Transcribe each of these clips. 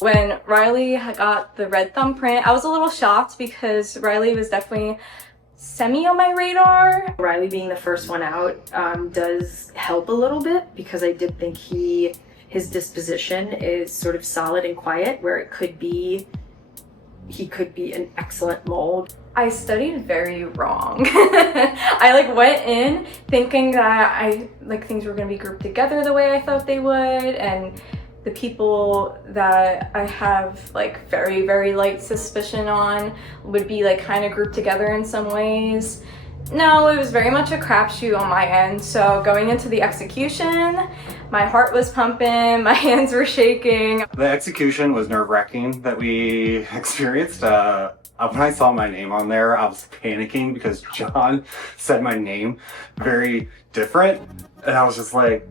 When Riley got the red thumbprint, I was a little shocked because Riley was definitely semi on my radar. Riley being the first one out does help a little bit because I did think his disposition is sort of solid and quiet, where he could be an excellent mole. I studied very wrong. I went in thinking that things were gonna be grouped together the way I thought they would, and the people that I have very, very light suspicion on would be kind of grouped together in some ways. No, it was very much a crapshoot on my end. So going into the execution, my heart was pumping, my hands were shaking. The execution was nerve-wracking that we experienced. When I saw my name on there, I was panicking because John said my name very different. And I was just like,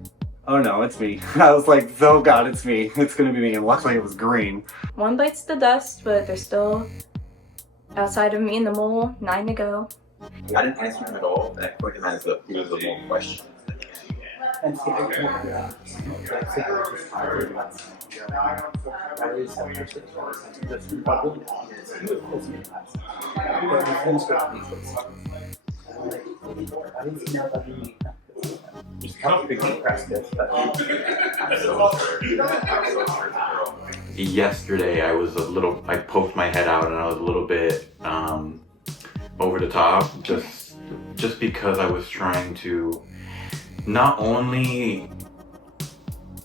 oh no, it's me. I was like, oh God, it's me. It's gonna be me. And luckily it was green. One bites the dust, but there's still, outside of me and the mole, 9 to go. I didn't answer him at all. That quick as the whole question. Yesterday I poked my head out and I was a little bit over the top, just because I was trying to not only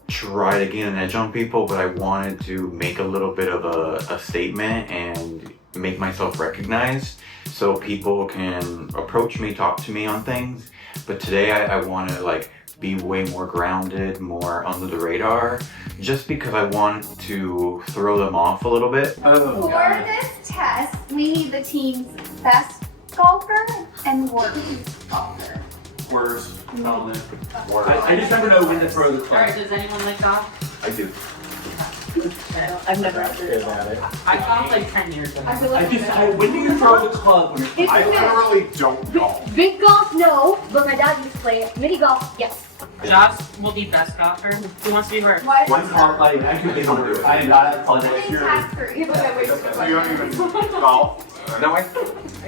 try to gain an edge on people, but I wanted to make a little bit of a statement and make myself recognized so people can approach me, talk to me on things. But today I want to be way more grounded, more under the radar, just because I want to throw them off a little bit. For this test, we need the team's best golfer and worst golfer. Worst, probably. I just never know when to throw the club. Alright, does anyone like golf? I do. I've never actually at it. I golfed 10 years ago. When do you throw the club? I literally don't golf. Big golf, no, but my dad used to play it. Mini golf, yes. Josh will be best golfer. Who wants to be first? What? One club, I don't do it. I am not at fun next year. You don't even golf? No, I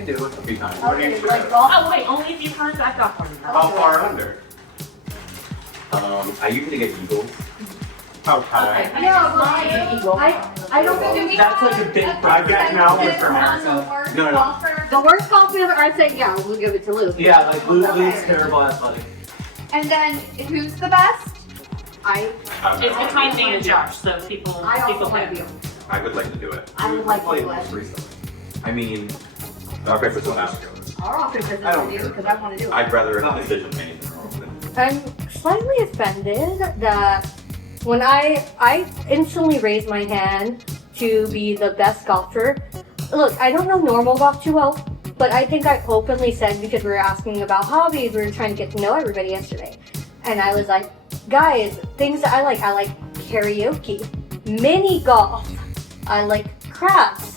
do a few times. Okay, like golf. Oh wait, only if you count back golf for me. How far under? I usually get eagles. How high? Yeah, I don't think That's a big I now with her No. The worst golfer, I'd say, yeah, we'll give it to Lou. Yeah, Luke's terrible athletic. And then who's the best? It's between me and Josh, so people want pick. to be. I would like to do it. I would like to do it. Recently. I mean, rock, paper, scissors. I'll offer business to do because I want to do it. I'd rather a decision made than wrong. I'm slightly offended that when I instantly raised my hand to be the best golfer. Look, I don't know normal golf too well, but I think I openly said, because we were asking about hobbies, we were trying to get to know everybody yesterday. And I was like, guys, things that I like karaoke, mini golf, I like crafts.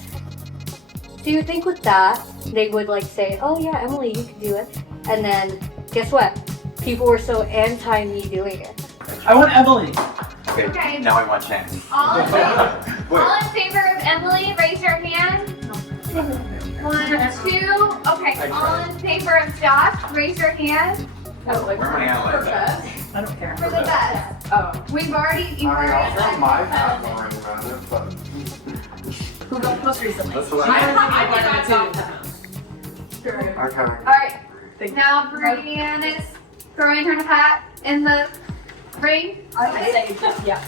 Do you think with that, they would say, oh yeah, Emily, you can do it. And then, guess what? People were so anti me doing it. I want Emily. Okay. Now I want chance. All in favor of Emily, raise your hand. 1, 2. Okay, all in favor of Josh, raise your hand. Where am I at like that? I don't care. For the best. Oh. You've already That's my path around it, but Who got most recently? that's what I got okay. Alright, now Brianne is throwing her hat in the ring. I say, yeah.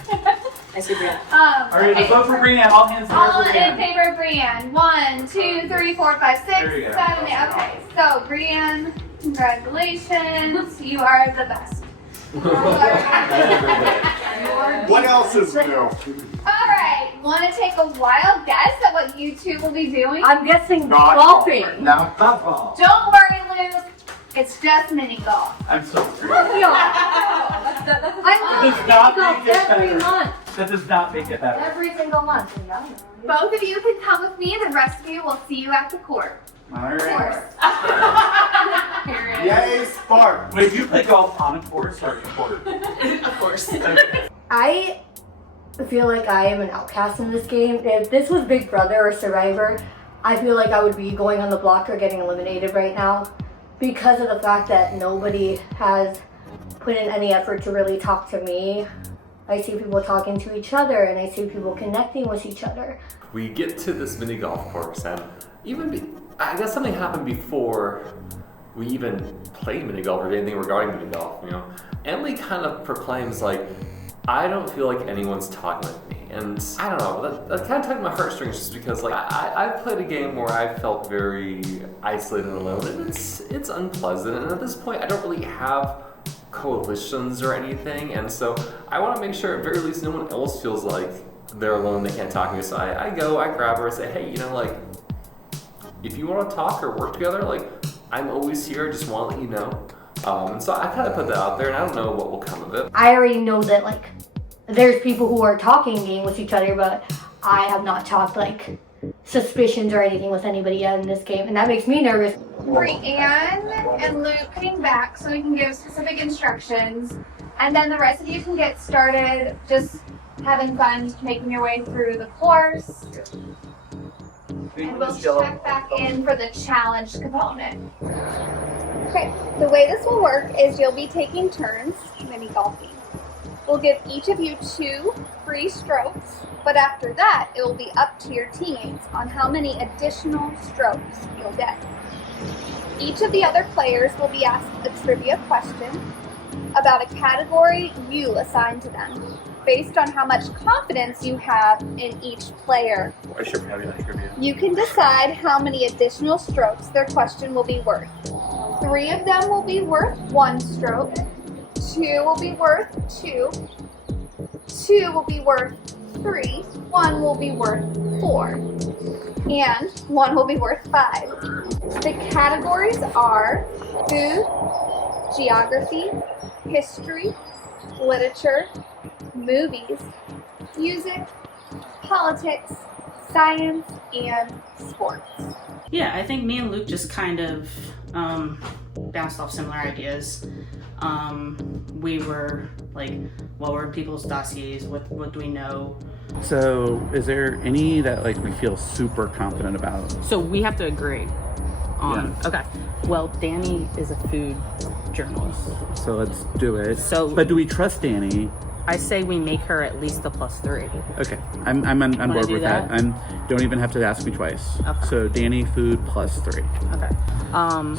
I see Brianne. Alright, let's vote for Brianne. All hands in All for in Brianne. favor of Brianne. 1, 2, 3, 4, 5, 6, There you 7, go. 8. Okay, so Brianne, congratulations. You are the best. What else is new? Alright, want to take a wild guess at what you two will be doing? I'm guessing Not golfing. Now, football. Don't worry, Lou. It's just mini golf. I'm so I'm Does not golf make it every better. month. That does not make it better. Every single month. Both of you can come with me, and the rest of you will see you at the court. Alright. Yay, Spark! Wait, do you play golf on a course or a court? Of course. I feel like I am an outcast in this game. If this was Big Brother or Survivor, I feel like I would be going on the block or getting eliminated right now because of the fact that nobody has put in any effort to really talk to me. I see people talking to each other and I see people connecting with each other. We get to this mini golf course and I guess something happened before we even played mini golf or anything regarding mini golf, you know. Emily kind of proclaims like, I don't feel like anyone's talking with me. And I don't know, that kind of tugged my heartstrings just because like I played a game where I felt very isolated and alone and it's unpleasant. And at this point I don't really have coalitions or anything. And so I want to make sure at very least no one else feels like they're alone, they can't talk to me. So I grab her and say, hey, you know, like, if you want to talk or work together, like, I'm always here, I just want to let you know. And so I kind of put that out there, and I don't know what will come of it. I already know that, like, there's people who are talking game with each other, but I have not talked, like, suspicions or anything with anybody yet in this game, and that makes me nervous. Brianne and Luke came back so we can give specific instructions, and then the rest of you can get started just having fun, making your way through the course. And we'll check back in for the challenge component. Okay, the way this will work is you'll be taking turns mini golfing. We'll give each of you 2 free strokes, but after that, it will be up to your teammates on how many additional strokes you'll get. Each of the other players will be asked a trivia question about a category you assign to them, based on how much confidence you have in each player. I should probably like your view. You can decide how many additional strokes their question will be worth. 3 of them will be worth 1 stroke, 2 will be worth 2, 2 will be worth 3, 1 will be worth 4, and 1 will be worth 5. The categories are food, geography, history, literature, movies, music, politics, science, and sports. Yeah, I think me and Luke just kind of bounced off similar ideas. We were like, what were people's dossiers? What do we know? So is there any that like we feel super confident about? So we have to agree on. Yeah. Okay. Well, Danny is a food journalist. So let's do it. So- but do we trust Danny? I say we make her at least a +3. Okay, I'm on board do with that. Don't even have to ask me twice. Okay. So Danny, food +3. Okay.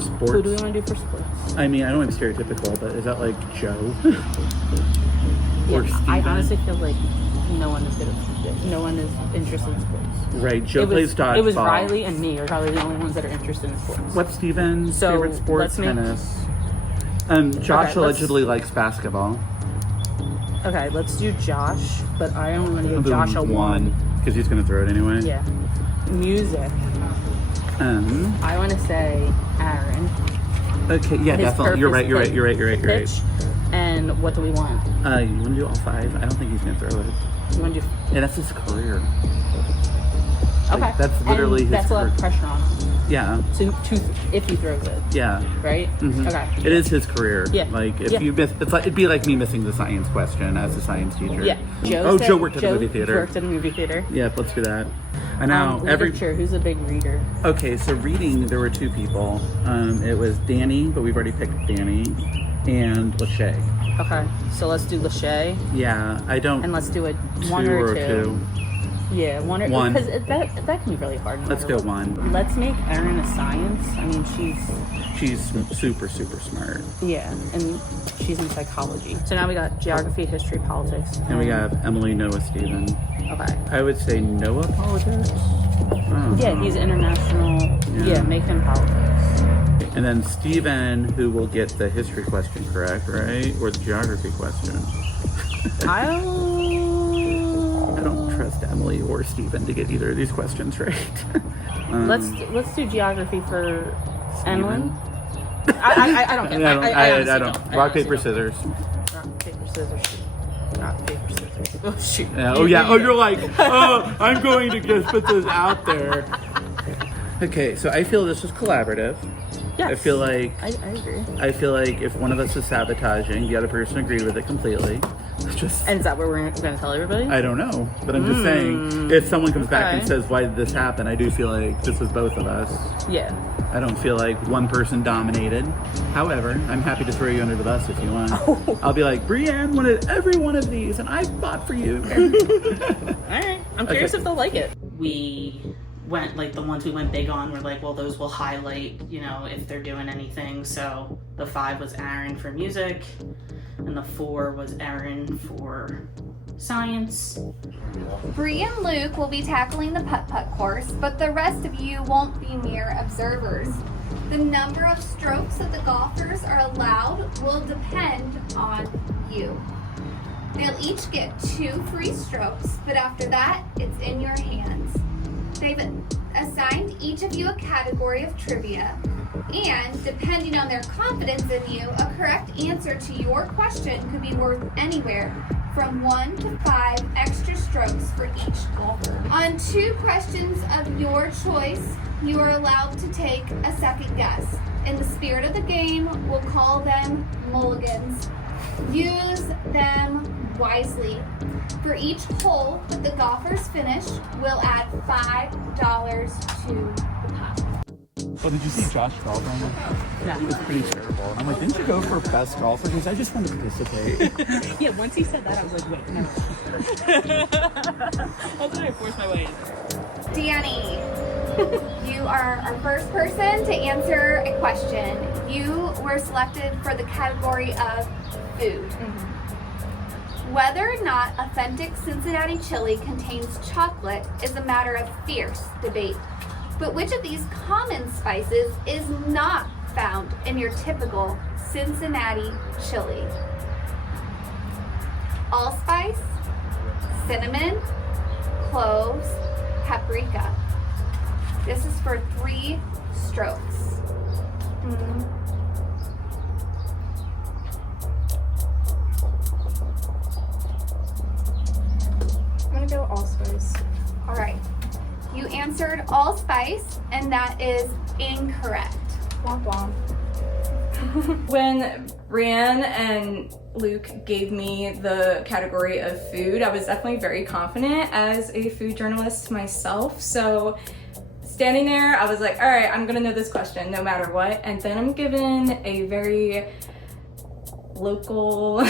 Sports. Who do we want to do for sports? I mean, I don't want to be stereotypical, but is that like Joe? Or Yeah, Steven? I honestly feel like no one is interested in sports. Right, Joe plays dodgeball. It was Riley and me are probably the only ones that are interested in sports. What's Steven's So, favorite sport? let's make- Tennis. Josh Okay, allegedly likes basketball. Okay, let's do Josh, but I only want to give Josh a 1. Because he's going to throw it anyway. Yeah. Music. I want to say Aaron. Okay, yeah, His definitely. You're right, purpose, you're right. Pitch. And what do we want? You want to do all 5? I don't think he's going to throw it. You want to do? Yeah, that's his career. Okay. Like, that's literally and his that's a lot of career. pressure on him. Yeah. If he throws it. Yeah. Right? Mhm. Okay. It is his career. Yeah. Like if Yeah. you miss, it's like it'd be like me missing the science question as a science teacher. Yeah. Joe worked at the movie theater. Worked at the movie theater. Yeah, let's do that. And now Literature. Who's a big reader? Okay, so reading, there were 2 people. It was Danny, but we've already picked Danny, and Lachey. Okay. So let's do Lachey. Yeah, I don't. And let's do it 2 1 or or 2. 2. Yeah, 1 or 1. because that can be really hard. no Let's matter go what. 1. Let's make Erin a science. I mean, She's super smart. yeah, and she's in psychology. So now we got geography, history, politics, And we got Emily, Noah, Steven. Okay. I would say Noah politics. Oh. Yeah, he's international. Yeah, make him politics. And then Steven, who will get the history question correct, right? Or the geography question. I don't trust Emily or Steven to get either of these questions right. Let's do geography for Emily. I don't care. I don't. Rock, paper, scissors. Rock, paper, scissors, shoot. Rock, paper, scissors. Oh, shoot. Yeah, oh, yeah. Oh, you're like, oh, I'm going to just put this out there. Okay, so I feel this was collaborative. Yes. I feel like... I agree. I feel like if one of us was sabotaging, the other person agreed with it completely. just. And is that where we're going to tell everybody? I don't know, but I'm just saying, if someone comes back and says, why did this happen? I do feel like this was both of us. Yeah. I don't feel like one person dominated. However, I'm happy to throw you under the bus if you want. I'll be like, Brienne wanted every one of these, and I fought for you. Alright, I'm curious if they'll like it. We went, like, the ones we went big on were like, well, those will highlight, you know, if they're doing anything. So the 5 was Aaron for music, and the 4 was Aaron for science. Bree and Luke will be tackling the putt-putt course, but the rest of you won't be mere observers. The number of strokes that the golfers are allowed will depend on you. They'll each get 2 free strokes, but after that, it's in your hands. They've assigned each of you a category of trivia, and depending on their confidence in you, a correct answer to your question could be worth anywhere from 1 to 5 extra strokes for each golfer. On 2 questions of your choice, you are allowed to take a second guess. In the spirit of the game, we'll call them mulligans. Use them wisely. For each hole that the golfers finish, we'll add $5 to the pot. Well, did you see Josh golf on it? No. He was pretty terrible. And I'm like, didn't you go for best golfer? Because I just want to participate. Yeah, once he said that, I was like, wait, no. That's why I forced my way in. Danny, you are our first person to answer a question. You were selected for the category of food. Whether or not authentic Cincinnati chili contains chocolate is a matter of fierce debate. But which of these common spices is not found in your typical Cincinnati chili? Allspice, cinnamon, cloves, paprika. This is for 3 strokes. I'm gonna go allspice. All right. You answered allspice, and that is incorrect. Womp womp. When Brienne and Luke gave me the category of food, I was definitely very confident as a food journalist myself. So standing there, I was like, all right, I'm gonna know this question no matter what. And then I'm given a very local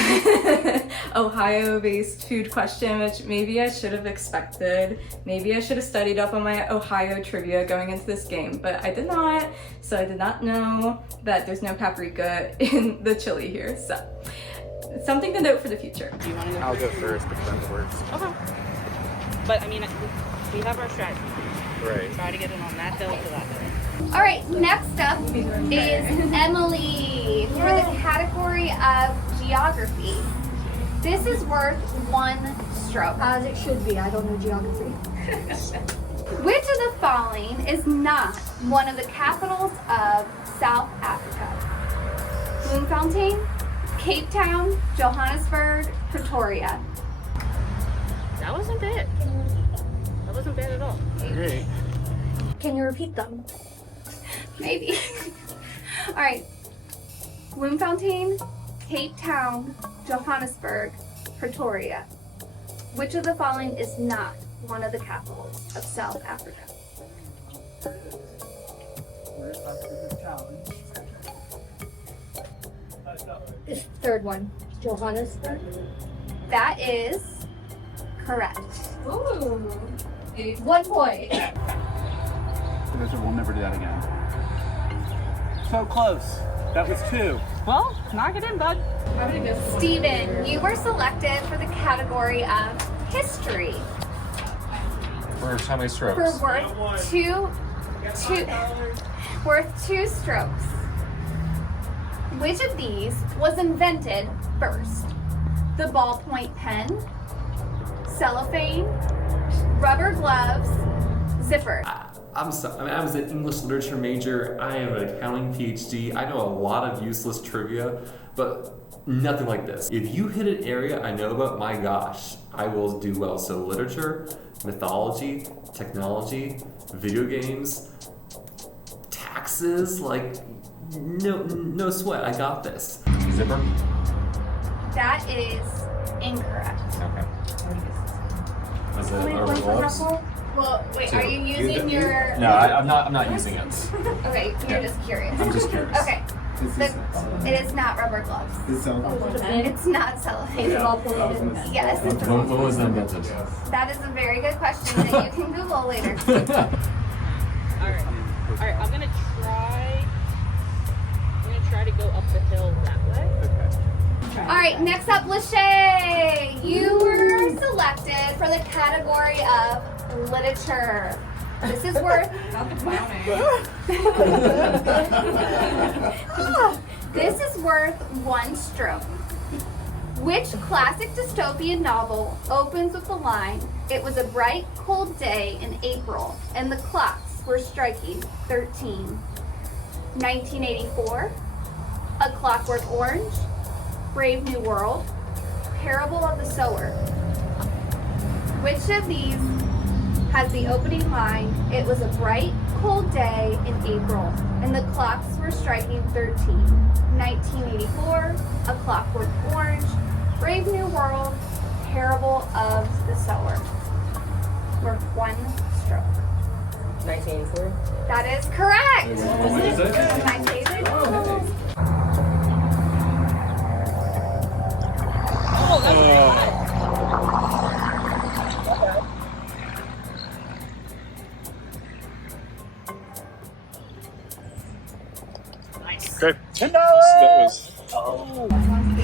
Ohio-based food question, which maybe I should have expected. Maybe I should have studied up on my Ohio trivia going into this game, but I did not. So I did not know that there's no paprika in the chili here. So it's something to note for the future. Do you want to go I'll go first, depends works. Okay. But I mean, we have our strategy. Right. Try to get it on that hill to that hill. All right, next up is Emily for the category of geography. This is worth 1 stroke. As it should be. I don't know geography. Which of the following is not one of the capitals of South Africa? Bloemfontein, Cape Town, Johannesburg, Pretoria. That wasn't bad. That wasn't bad at all. Great. Can you repeat them? Maybe. All right. Bloemfontein, Cape Town, Johannesburg, Pretoria. Which of the following is not one of the capitals of South Africa? This third one. Johannesburg. That is correct. Ooh. 1 point. We'll never do that again. So close. That was 2. Well, knock it in, bud. Steven, you were selected for the category of history. For how many strokes? For worth 2 strokes. Which of these was invented first? The ballpoint pen, cellophane, rubber gloves, zipper. I'm sorry. I mean, I was an English literature major. I am an accounting PhD. I know a lot of useless trivia, but nothing like this. If you hit an area I know about, my gosh, I will do well. So literature, mythology, technology, video games, taxes, like no sweat. I got this. Zipper? That is incorrect. Okay. Was it How many over points was that gloves? for? Well, wait, Two. are you using your... No, I'm not using it. Okay, you're just curious. I'm just curious. Okay. It is not rubber gloves. It's not cellophane. Yes. When was it invented? That is a very good question that you can Google later. Alright, I'm gonna try to go up the hill that way. Alright, next up, Lachey. You were selected for the category of literature. This is worth... This is worth 1 stroke. Which classic dystopian novel opens with the line, "It was a bright, cold day in April, and the clocks were striking 13"? 1984, A Clockwork Orange, Brave New World, Parable of the Sower. Which of these has the opening line, "It was a bright, cold day in April, and the clocks were striking 13"? 1984, A Clockwork Orange, Brave New World, Parable of the Sower. Worth 1 stroke. 1984. That is correct. What is it? One of my favorite novels. Okay.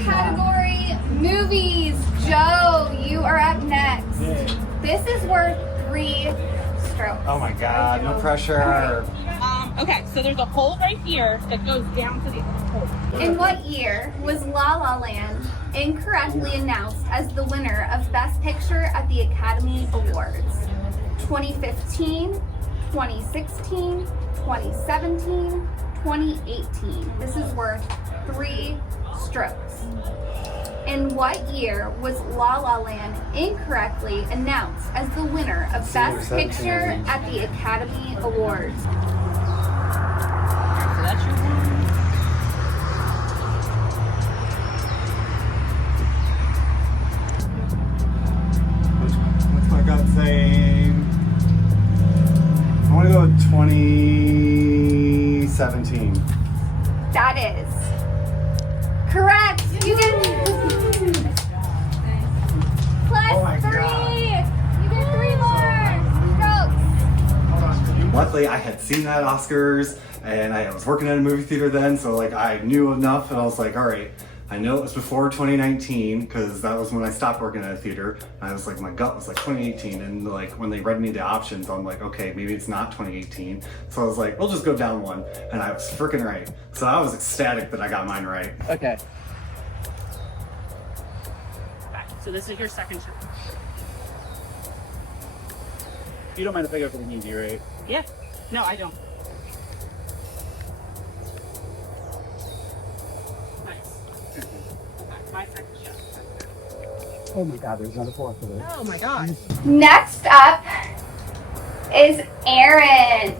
Category movies. Joe, you are up next. This is worth 3 strokes. Oh my god, no pressure. Okay, so there's a hole right here that goes down to the other hole. In what year was La La Land incorrectly announced as the winner of Best Picture at the Academy Awards? 2015, 2016, 2017, 2018. This is worth 3 strokes. In what year was La La Land incorrectly announced as the winner of Best Picture at the Academy Awards? So that's your one. What's my gut saying? I want to go with 2017. That is correct. You get plus 3. You get 3 more strokes. Luckily, I had seen that Oscars, and I was working at a movie theater then, so like I knew enough, and I was like, all right, I know it was before 2019 because that was when I stopped working at a theater. And I was like, my gut was like 2018, and like when they read me the options, I'm like, okay, maybe it's not 2018. So I was like, we'll just go down 1, and I was freaking right. So I was ecstatic that I got mine right. Okay. So this is your second shot. You don't mind if I go for the easy, right? Yeah. No, I don't. Nice. My second shot. Oh my god, there's another 4 for this. Oh my god. Next up is Aaron.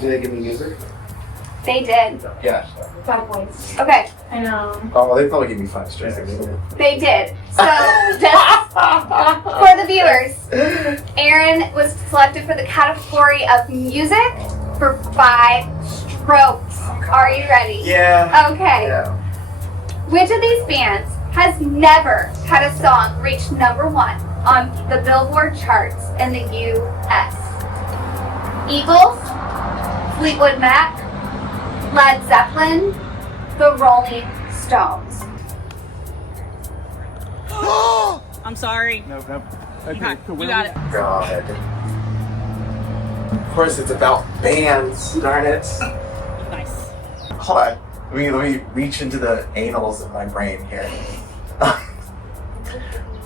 Did they give me music? They did. Yeah. 5 points. Okay, I know. Oh, they probably gave me 5 straight. they did. So just for the viewers, Aaron was selected for the category of music for 5 strokes. Are you ready? Yeah. Okay. Yeah. Which of these bands has never had a song reach #1 on the Billboard charts in the U.S.? Eagles, Fleetwood Mac, Led Zeppelin, the Rolling Stones. I'm sorry. Nope. Okay, so you got it. God. Of course, it's about bands. Darn it. Nice. Hold on. Let me reach into the anals of my brain here.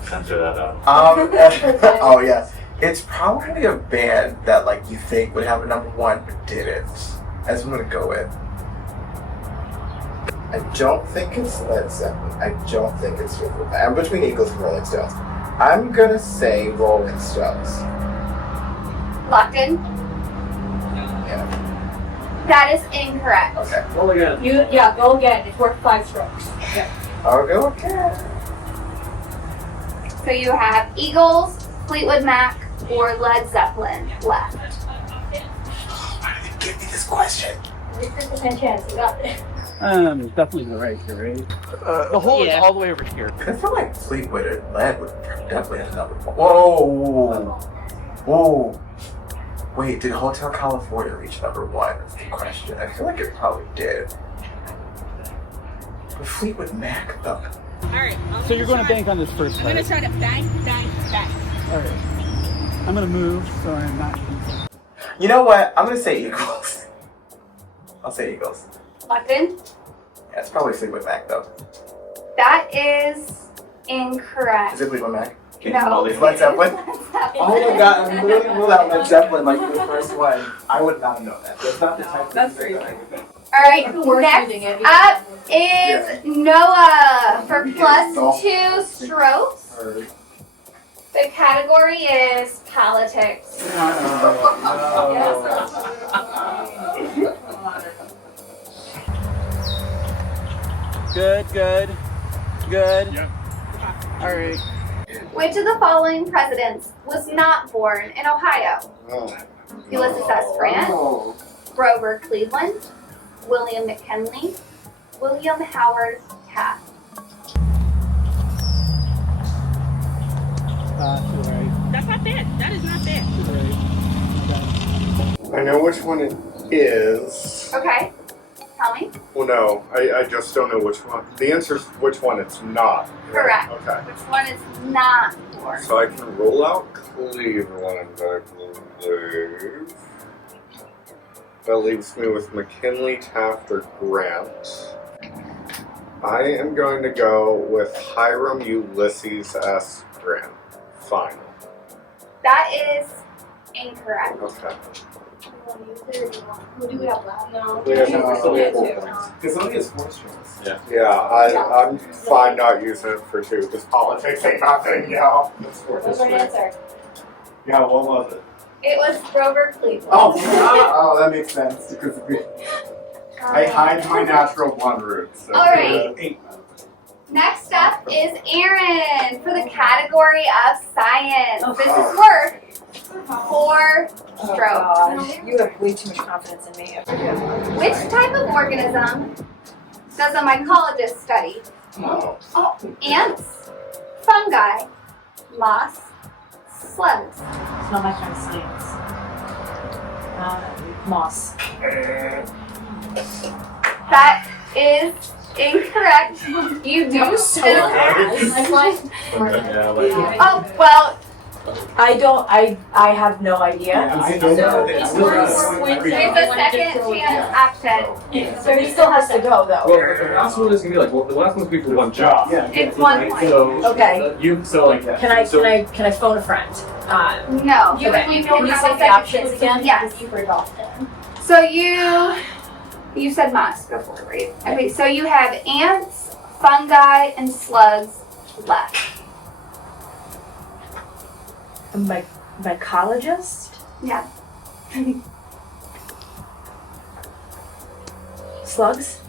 Censor that out. Oh yeah. It's probably a band that like you think would have a #1 but didn't. That's what I'm gonna go with. I don't think it's Led Zeppelin. I don't think it's Fleetwood Mac. I'm between Eagles and Rolling Stones. I'm gonna say Rolling Stones. Locked in? Yeah. That is incorrect. Okay. Roll again. Go again. It's worth 5 strokes. Okay. I'll go again. So you have Eagles, Fleetwood Mac, or Led Zeppelin left. Why did they give me this question? 50% chance. You got it. Definitely the right, right? The hole is all the way over here. I feel like Fleetwood and Lead would definitely have number one. Whoa! Whoa! Wait, did Hotel California reach number one? That's the question. I feel like it probably did. But Fleetwood Mac, though. Alright. So you're going to bank on this first I'm leg. gonna try to bang. Alright. I'm going to move so I'm not... You know what? I'm gonna say Eagles. I'll say Eagles. Locked in? Yeah, it's probably Fleetwood Mac, though. That is incorrect. Is it Fleetwood Mac? No. It's Led Zeppelin? Oh my god, I literally ruled out Led Zeppelin like the first one. I would not know that. That's not the type of music that I would think. Alright, We're next shooting it. up is Noah for plus Oh. 2 strokes. The category is politics. Good. Yeah. Alright. Which of the following presidents was not born in Ohio? Ulysses S. Grant, Grover Cleveland, William McKinley, William Howard Taft. To the right. That's not bad. That is not bad. To the right. I know which one it is. Okay, tell me. Well, no, I just don't know which one. The answer is which one it's not. Correct. Okay. Which one is not born? So I can rule out Cleveland, I believe. That leaves me with McKinley, Taft, or Grant. I am going to go with Hiram Ulysses S. Grant. Fine. That is incorrect. Okay. We'll do it out loud. No. Because only has 4 strings. Yeah, I'm fine not using it for 2 because politics ain't nothing, yo. What's our answer? Yeah, what was it? It was Grover Cleveland. Oh, that makes sense. Because I hide my natural blonde roots. So All right. Next up is Aaron for the category of science. This is worth 4 strokes. You have way too much confidence in me. Which type of organism does a mycologist study? Ants, fungi, moss, slugs. It's not my kind of science. Moss. That is incorrect. You do still Oh, well, I have no idea. it's a second chance action. So he still has to go though. Well, the last one is gonna be like, well, the last one's gonna be for one job. Yeah. It's 1 point. So Okay. so like Can I phone a friend? No. Can you say the options again? Yes. So you said moss before, right? Okay, so you have ants, fungi, and slugs left. A mycologist? Yeah. Slugs?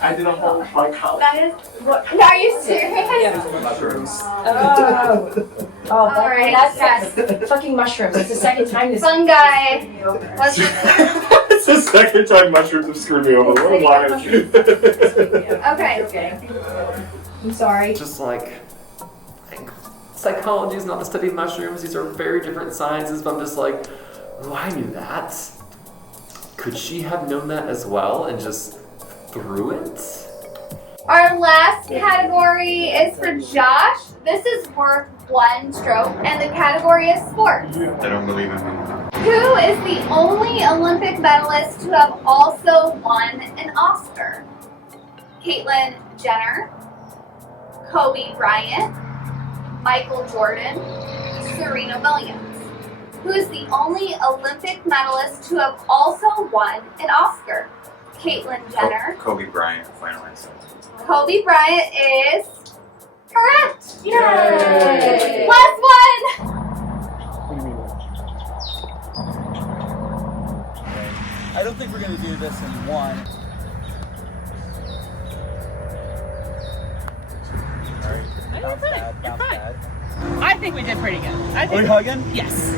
I did a whole mycology. That is what? Are you serious? Mushrooms. Oh, All right. Yes. fucking mushrooms. It's the second time this. Fungi. Let's It's the second time mushrooms have screwed me over. What a liar. Okay. I'm sorry. Just like psychology is not the study of mushrooms. These are very different sciences, but I'm just like, oh, I knew that. Could she have known that as well and just threw it? Our last category is for Josh. This is worth 1 stroke, and the category is sports. I don't believe in me. Who is the only Olympic medalist to have also won an Oscar? Caitlyn Jenner, Kobe Bryant, Michael Jordan, Serena Williams. Who is the only Olympic medalist to have also won an Oscar? Caitlyn Jenner. Kobe Bryant, final answer. Kobe Bryant is correct. Yay! Last one. I don't think we're gonna do this in one. Bounce bad, bounce bad. I think we did pretty good. Are we hugging? Yes.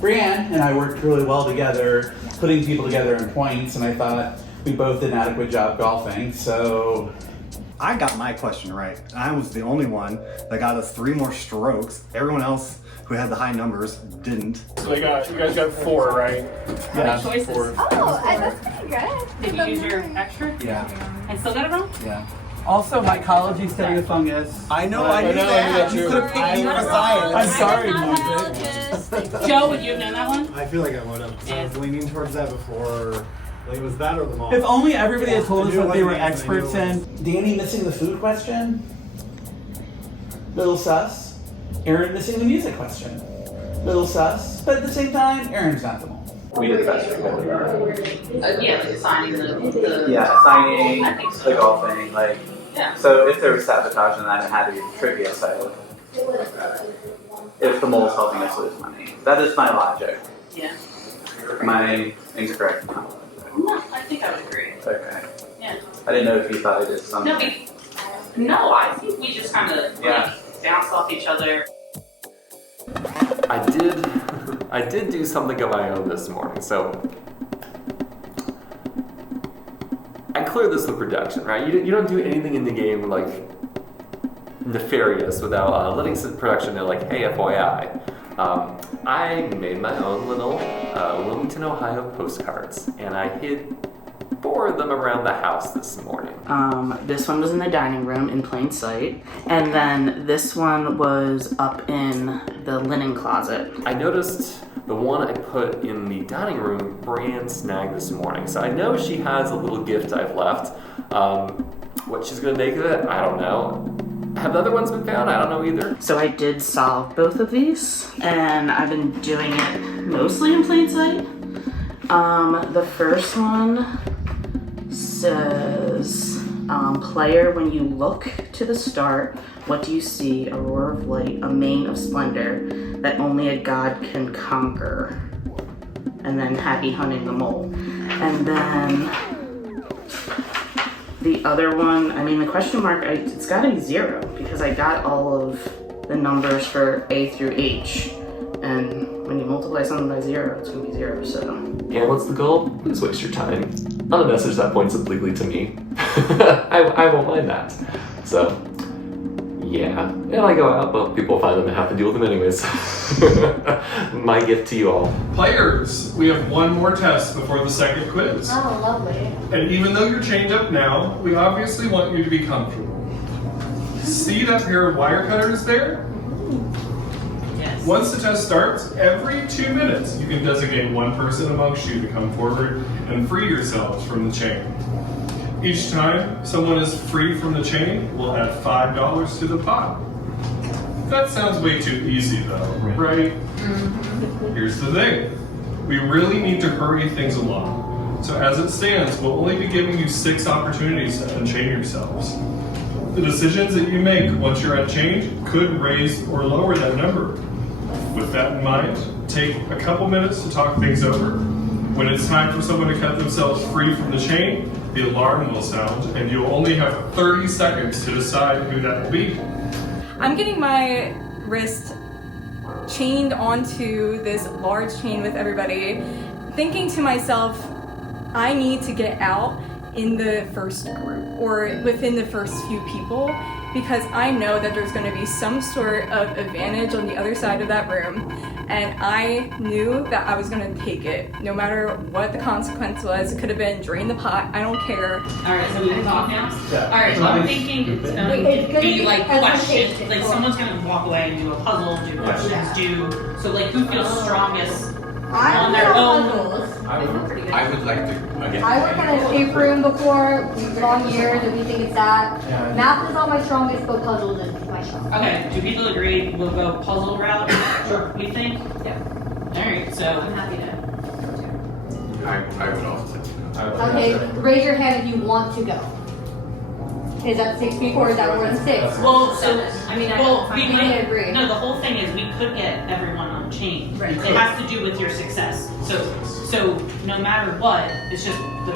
Brianne and I worked really well together, putting people together in points, and I thought we both did an adequate job golfing, so... I got my question right. I was the only one that got us 3 more strokes. Everyone else who had the high numbers didn't. So you guys got 4, right? Yeah, choices. 4. Oh, that's pretty good. Did you use your extra? yeah, And still got it wrong? yeah. Also, mycology study of fungus. I know, I knew that. You could have picked me for science. I'm sorry, Biologist. Joe, would you have known that one? I feel like I would have. I was leaning towards that before. Like, it was that or the mall. If only everybody had told us I knew what they it were wasn't experts in. Danny missing the food question. Little sus. Aaron missing the music question. Little sus. But at the same time, Aaron's not the mole. We did the best we could. Yeah, like assigning the Yeah, signing, I think so. the golfing, like. Yeah. So if there was sabotage in that, it had to be the trivia side. If the mole's helping us lose money. That is my logic. Yeah. Am I incorrect now? No, I think I would agree. Okay. Yeah. I didn't know if you thought I did something. No, I think we just kind of bounced off each other. I did do something of my own this morning, so I cleared this with production, right? You don't do anything in the game like nefarious without letting production know, like, hey, FYI, I made my own little Wilmington, Ohio postcards, and I hid 4 of them around the house this morning. This one was in the dining room in plain sight, and then this one was up in the linen closet. I noticed the one I put in the dining room, Brianne snagged this morning, so I know she has a little gift I've left. What she's gonna make of it, I don't know. Have the other ones been found? I don't know either. So I did solve both of these, and I've been doing it mostly in plain sight. The first one says, player, when you look to the start, what do you see? A roar of light, a mane of splendor that only a god can conquer. And then happy hunting the mole. And then the other one, I mean, the question mark, it's gotta be 0 because I got all of the numbers for A through H. And when you multiply something by 0, it's gonna be 0, so. And what's the goal? Just waste your time on a message that points obliquely to me. I won't mind that. So, yeah. And I go out, but people find them and have to deal with them anyways. My gift to you all. Players, we have one more test before the second quiz. Oh, lovely. And even though you're chained up now, we obviously want you to be comfortable. See that pair of wire cutters there? Yes. Once the test starts, every 2 minutes, you can designate one person amongst you to come forward and free yourselves from the chain. Each time someone is free from the chain, we'll add $5 to the pot. That sounds way too easy though, right? Here's the thing. We really need to hurry things along. So as it stands, we'll only be giving you 6 opportunities to unchain yourselves. The decisions that you make once you're unchained could raise or lower that number. With that in mind, take a couple minutes to talk things over. When it's time for someone to cut themselves free from the chain, the alarm will sound, and you'll only have 30 seconds to decide who that will be. I'm getting my wrist chained onto this large chain with everybody, thinking to myself, I need to get out in the first group or within the first few people, because I know that there's going to be some sort of advantage on the other side of that room, and I knew that I was going to take it no matter what the consequence was. It could have been drain the pot, I don't care. Alright, so we can talk now? Yeah. Alright, so I'm thinking it's gonna It's gonna be be like questions, presentation. like someone's gonna walk away and do a puzzle, do questions, so like who feels strongest on their own? I would like to, again. I worked on an escape room before, long years, and we think it's that. Math is not my strongest, but puzzles is my strongest. Okay, do people agree we'll go puzzle route? Sure. We think? Yeah. Alright, so. I'm happy to. I would also say. Okay, raise your hand if you want to go. Is that 6 people or is that more than 6? Well, so, I we can agree. No, the whole thing is we could get everyone on chain. Right. It has to do with your success. So no matter what, it's just the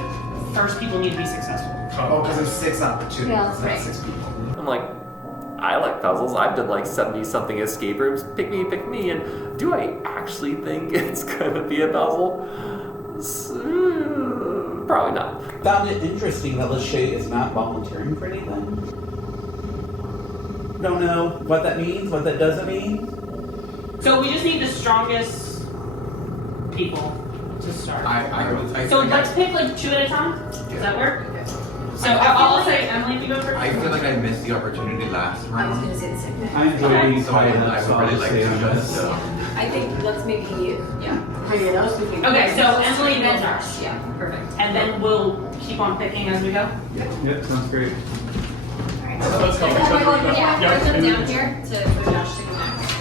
first people need to be successful. Oh, because there's 6 opportunities, Yeah. not Right. 6 people. I'm like, I like puzzles. I've done like 70-something escape rooms. Pick me. And do I actually think it's gonna be a puzzle? Probably not. Found it interesting that Lachey is not volunteering for anything. Don't know what that means, what that doesn't mean. So we just need the strongest people to start. I So think let's pick like 2 at a time. Does that work? Yes. So I'll say Emily, if you go first. I feel like I missed the opportunity last I was round. gonna say the same thing. I enjoy being So quiet I enough, so would I'll really just like stay to on just. this. I think let's maybe, yeah. Okay, so Emily, then Josh. Yeah, perfect. And then we'll keep on picking as we go. Yep, sounds great. Let's go. Yeah, Yeah. put them down here for Josh to go next.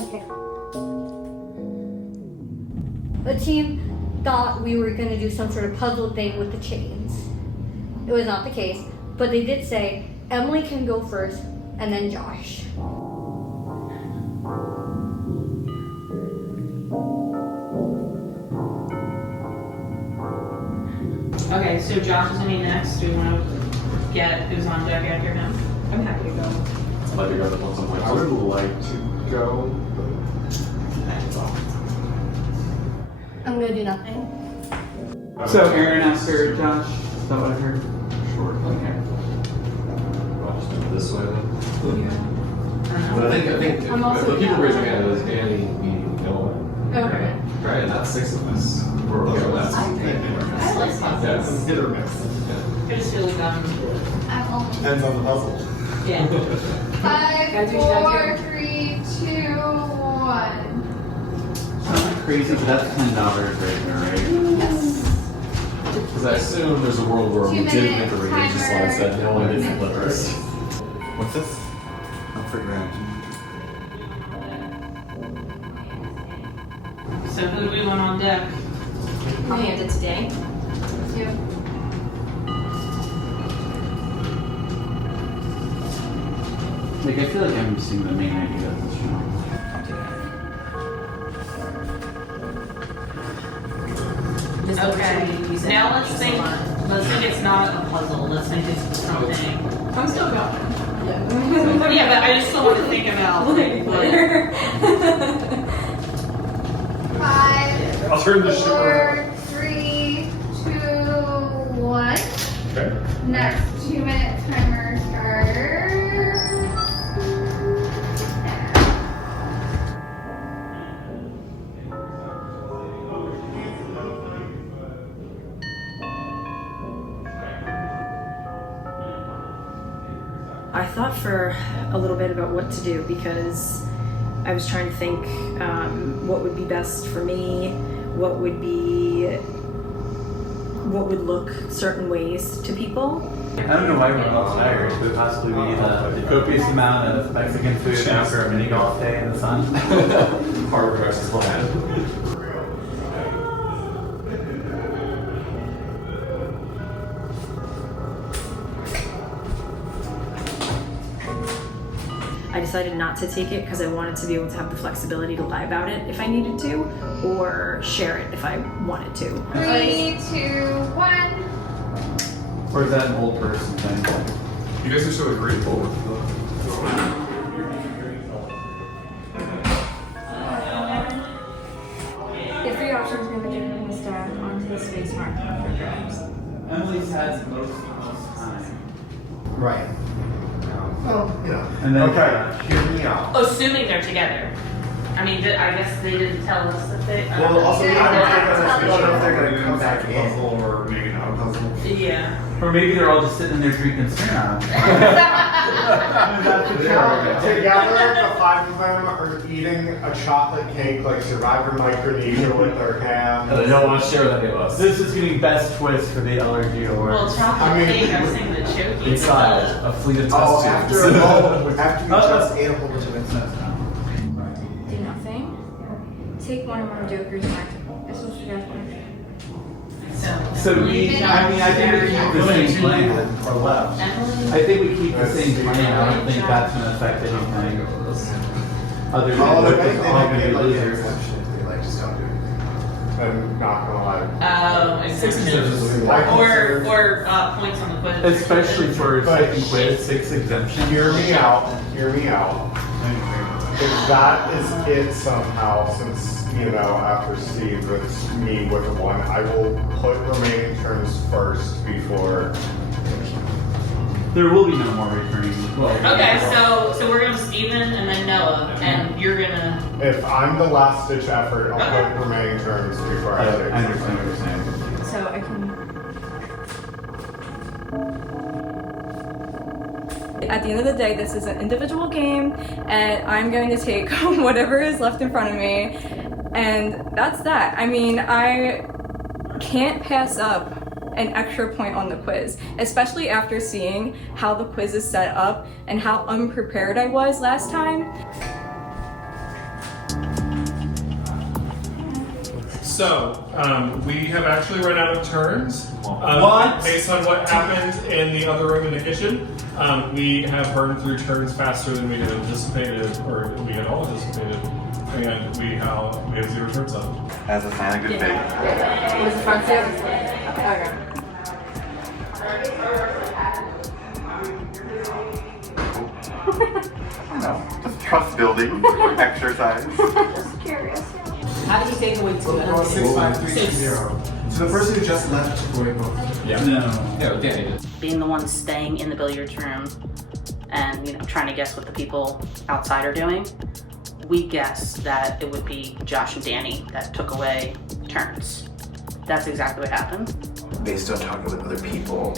Okay. The team thought we were going to do some sort of puzzle thing with the chains. It was not the case, but they did say Emily can go first and then Josh. Okay, so Josh is gonna be next. Do we want to get who's on deck after him? I'm happy to go. Let me go to some I would like to go. I'm going to do nothing. So Aaron after Josh, is that what I heard? Sure. Okay. I'll just do it this way then. But I think I'm also the people down. raising hand is Annie, me, Noah. Okay. Right, and that's 6 of us. We're okay with that. I like puzzles. Hit or miss. I just feel like I'm only Depends on the puzzle. yeah. 5, Guys, we should have 4, 3, 2, 1. Sounds like crazy, but that's $10 right there, right? Yes. Because I assume there's a world where we 2 didn't minute get the reagent timer. slides that no one didn't flip us. What's this? I'm figuring out. So who do we want on deck? I'll hand it today. 2. Like, I feel like I'm missing the main idea of this show. Okay. Now let's think. Let's think it's not a puzzle. Let's think it's something. I'm still going. Yeah, but I just still want to think about like what. 5, I'll turn the ship 4, around. 3, 2, 1. Okay. Next 2 minute timer starts. I thought for a little bit about what to do because I was trying to think what would be best for me, what would look certain ways to people. I don't know why we're all tired. Could it possibly be the copious amount of Mexican food after a mini golf day in the sun? Part of Rex's plan. I decided not to take it because I wanted to be able to have the flexibility to lie about it if I needed to, or share it if I wanted to. 3, 2, 1. Or is that an old person thing? You guys are so agreeable. Get 3 options images in the stack onto the space mark after grabs. Emily's has most time. Right. Oh. And then Hear me out. Assuming they're together. I mean, I guess they didn't tell us that they. Well, also, we don't know if they're Maybe gonna come back it's a in. puzzle or maybe not a puzzle. Yeah. Or maybe they're all just sitting in there drinking Suriname. Together, the 5 of them are eating a chocolate cake like Survivor Micronesia with their hands. And they don't want to share with any of us. This is getting best twist for the LRG award. Well, chocolate cake. I was thinking the choking. Inside a fleet of test Oh, tubes. after a bowl, after you just ate a whole bunch of incense. Do nothing. Take one of my jokers back. This was you guys want. So we, I mean, I think we keep the same plan, or left. I think we keep the same plan. I don't think that's gonna affect anything. Other than Oh, we're they just all gonna be like losers. exception if they like just don't do anything. I'm not gonna lie. Oh, exemptions. Or points on the quiz. Especially for a second quiz, 6 exemptions. Hear me out. Hear me out. If that is it somehow, since, you know, after Steve, it's me with a 1, I will put remaining terms first before. There will be no more recurring. Okay, so we're gonna Steven and then Noah, and you're gonna. If I'm the last ditch effort, I'll put remaining terms before I take. I understand what you're saying. So I can. At the end of the day, this is an individual game, and I'm going to take whatever is left in front of me, and that's that. I mean, I can't pass up an extra point on the quiz, especially after seeing how the quiz is set up and how unprepared I was last time. So, we have actually run out of turns. What? Based on what happened in the other room in the kitchen, we have burned through turns faster than we had anticipated, or we had all anticipated, and we have 0 turns left. As a sign of good faith. Was the front seat? Okay. No, just trust building exercise. Just curious. How did he take away 2? 6, 5, 3, 2, 0. So the person who just left going both. Yeah. No, Danny did. Being the one staying in the billiards room and, you know, trying to guess what the people outside are doing, we guessed that it would be Josh and Danny that took away turns. That's exactly what happened. Based on talking with other people,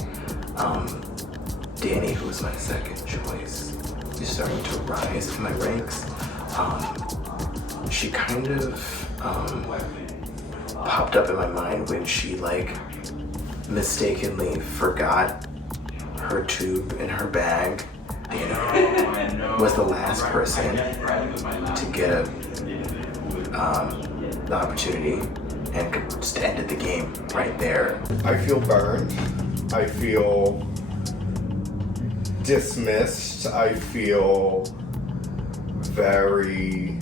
Danny, who was my second choice, is starting to rise in my ranks. She kind of popped up in my mind when she mistakenly forgot her tube in her bag. You know, was the last person to get the opportunity and just ended the game right there. I feel burned. I feel dismissed. I feel very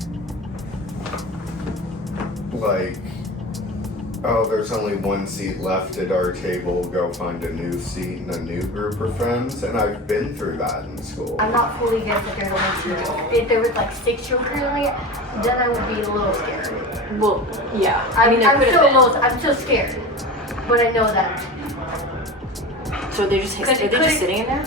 oh, there's only 1 seat left at our table, go find a new seat and a new group of friends, and I've been through that in school. I'm not fully against if there's only 2 jokers. If there was 6 jokers in it, then I would be a little scared. Well, yeah. I'm still scared, but I know that. So they're just sitting in there?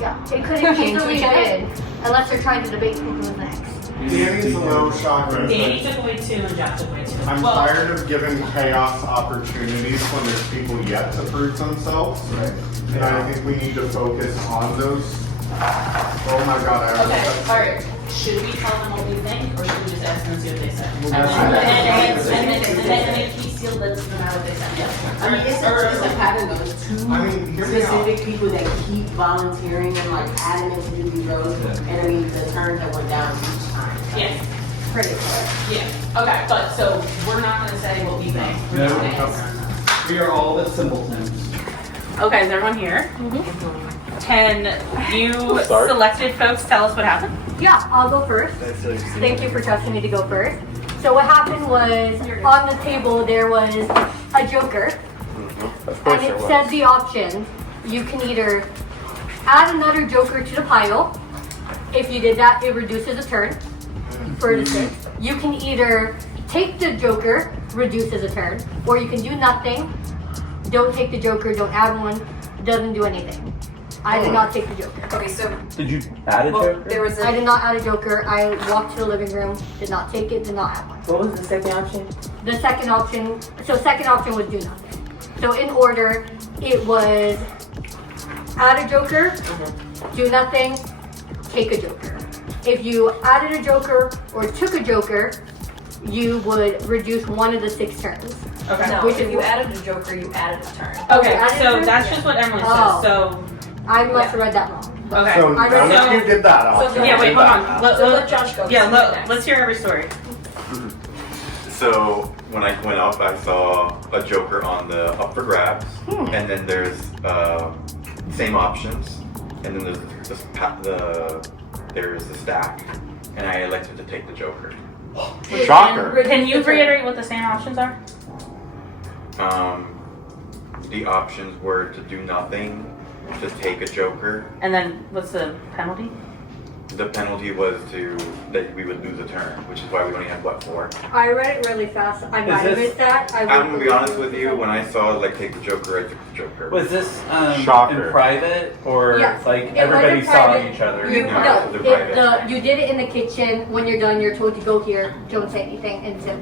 Yeah, it could have easily been, unless they're trying to debate who goes next. Danny's a little shocked. Danny took away 2 and Jack took away 2. I'm tired of giving chaos opportunities when there's people yet to prove themselves. Right. And I think we need to focus on those. Oh my god, I Okay, alright. Should we tell them what we think, or should we just ask them to see what they say? Well, And then if he still lets them know what they said. Yes. I mean, it's a pattern though. 2 specific people that keep volunteering and adamant to do these roles, and I mean the turns that went down each time. Yes. Pretty clear. Yeah. Okay, but so we're not gonna say what we think. We're just gonna ask. We are all the simpletons. Okay, is everyone here? Can you selected folks tell us what happened? Yeah, I'll go first. Thank you for trusting me to go first. So what happened was, on the table there was a joker, and it said the option, you can either add another joker to the pile. If you did that, it reduces a turn for the 6. You can either take the joker, reduces a turn, or you can do nothing, don't take the joker, don't add one, doesn't do anything. I did not take the joker. Okay, so Did you add a joker? I did not add a joker. I walked to the living room, did not take it, did not add one. what was the second option? The second option was do nothing. So in order, it was add a joker, do nothing, take a joker. If you added a joker or took a joker, you would reduce one of the 6 turns. Okay. No, if you added a joker, you added a turn. Okay, added a so turn? that's just what Emily Oh. says. So I must have read that wrong. okay. So none of you did that option. Yeah, wait, hold on. Let Josh go. Let's hear every story. So when I went up, I saw a joker on the up for grabs, and then there's same options, and then there's the stack, and I elected to take the joker. Shocker. Can you reiterate what the same options are? the options were to do nothing, to take a joker. And then what's the penalty? The penalty was that we would lose a turn, which is why we only had, what, 4? I read it really fast. I might have missed that. I'm gonna be honest with you, when I saw, like, take the joker, I took the joker. Was this Shocker. in private or Yes. like It everybody was in saw private. each other? You did it in the kitchen. When you're done, you're told to go here. Don't say anything until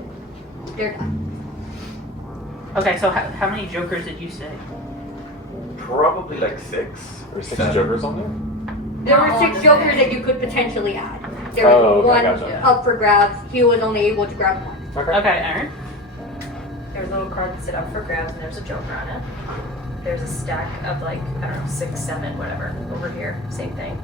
they're done. Okay, so how many jokers did you say? Probably like 6 or 6 jokers on there? There were 6 jokers that you could potentially add. There Oh, was okay, one gotcha. up for grabs. He was only able to grab one. Okay, Aaron. There's a little card that said up for grabs and there's a joker on it. There's a stack of like, I don't know, 6, 7, whatever, over here, same thing.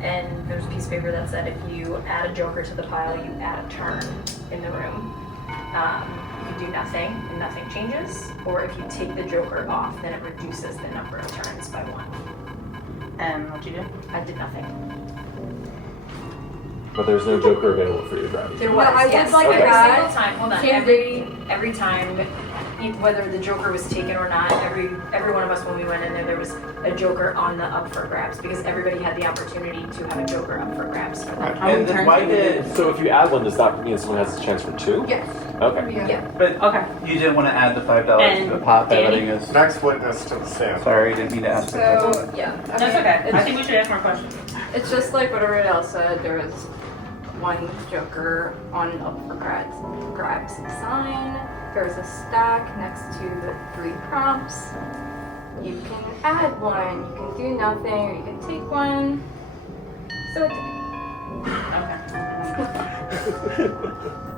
And there's a piece of paper that said if you add a joker to the pile, you add a turn in the room. You can do nothing and nothing changes, or if you take the joker off, then it reduces the number of turns by 1. And what'd you do? I did nothing. But there's no joker available for you to grab. There was, No, I would yes. like every that. single time. Hold on. Change Every time, whether the joker was taken or not, every one of us when we went in there was a joker on the up for grabs because everybody had the opportunity to have a joker up for grabs. And then why did... So if you add one, does that mean someone has a chance for 2? Yes. Okay. Yeah. But okay, you didn't want to add the $5 And to the pot by Danny? letting us. Next witness to the stand. Sorry, didn't mean to ask. So, yeah. that's okay. I think we should ask more questions. It's just like what everybody else said. There was one joker on an up for grabs sign. There's a stack next to the 3 prompts. You can add one, you can do nothing, or you can take one. So it's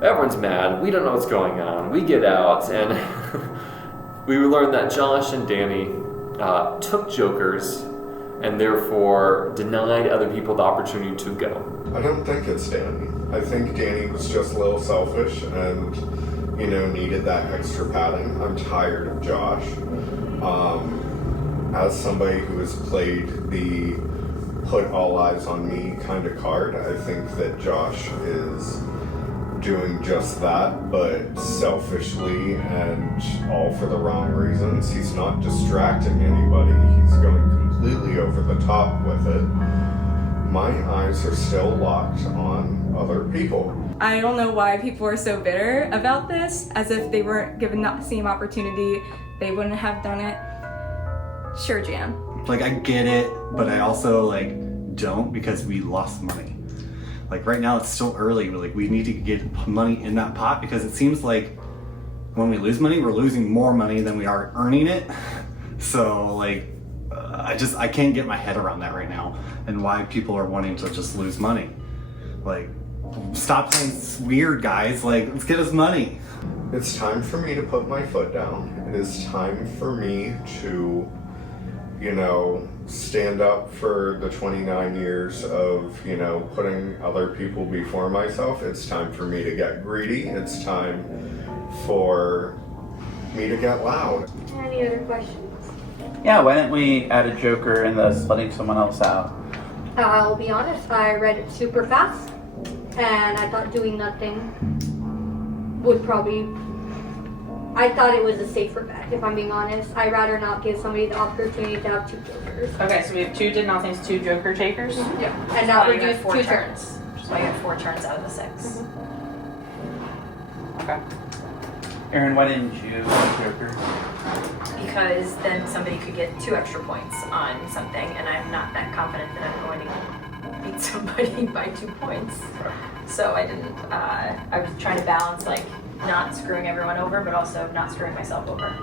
Everyone's mad. We don't know what's going on. We get out, and we learn that Josh and Danny took jokers and therefore denied other people the opportunity to go. I don't think it's Danny. I think Danny was just a little selfish and, needed that extra padding. I'm tired of Josh. As somebody who has played the put all eyes on me kind of card, I think that Josh is doing just that, but selfishly and all for the wrong reasons. He's not distracting anybody. He's going completely over the top with it. My eyes are still locked on other people. I don't know why people are so bitter about this, as if they weren't given that same opportunity, they wouldn't have done it. Sure, Jan. Like, I get it, but I also, don't because we lost money. Like, right now it's still early. We need to get money in that pot because it seems like when we lose money, we're losing more money than we are earning it. So, I can't get my head around that right now and why people are wanting to just lose money. Stop playing weird, guys. Let's get us money. It's time for me to put my foot down. It is time for me to, stand up for the 29 years of, putting other people before myself. It's time for me to get greedy. It's time for me to get loud. Any other questions? Yeah, why didn't we add a joker and thus letting someone else out? I'll be honest, I read it super fast, and I thought doing nothing would probably... I thought it was a safer bet, if I'm being honest. I'd rather not give somebody the opportunity to have 2 jokers. Okay, so we have 2 did nothings, 2 joker takers? Yeah. And And that that reduced reduced 4 2 turns. Which is why you got 4 turns out of the 6. Okay. Aaron, why didn't you add a joker? Because then somebody could get 2 extra points on something, and I'm not that confident that I'm going to beat somebody by 2 points. So I didn't, I was trying to balance not screwing everyone over, but also not screwing myself over.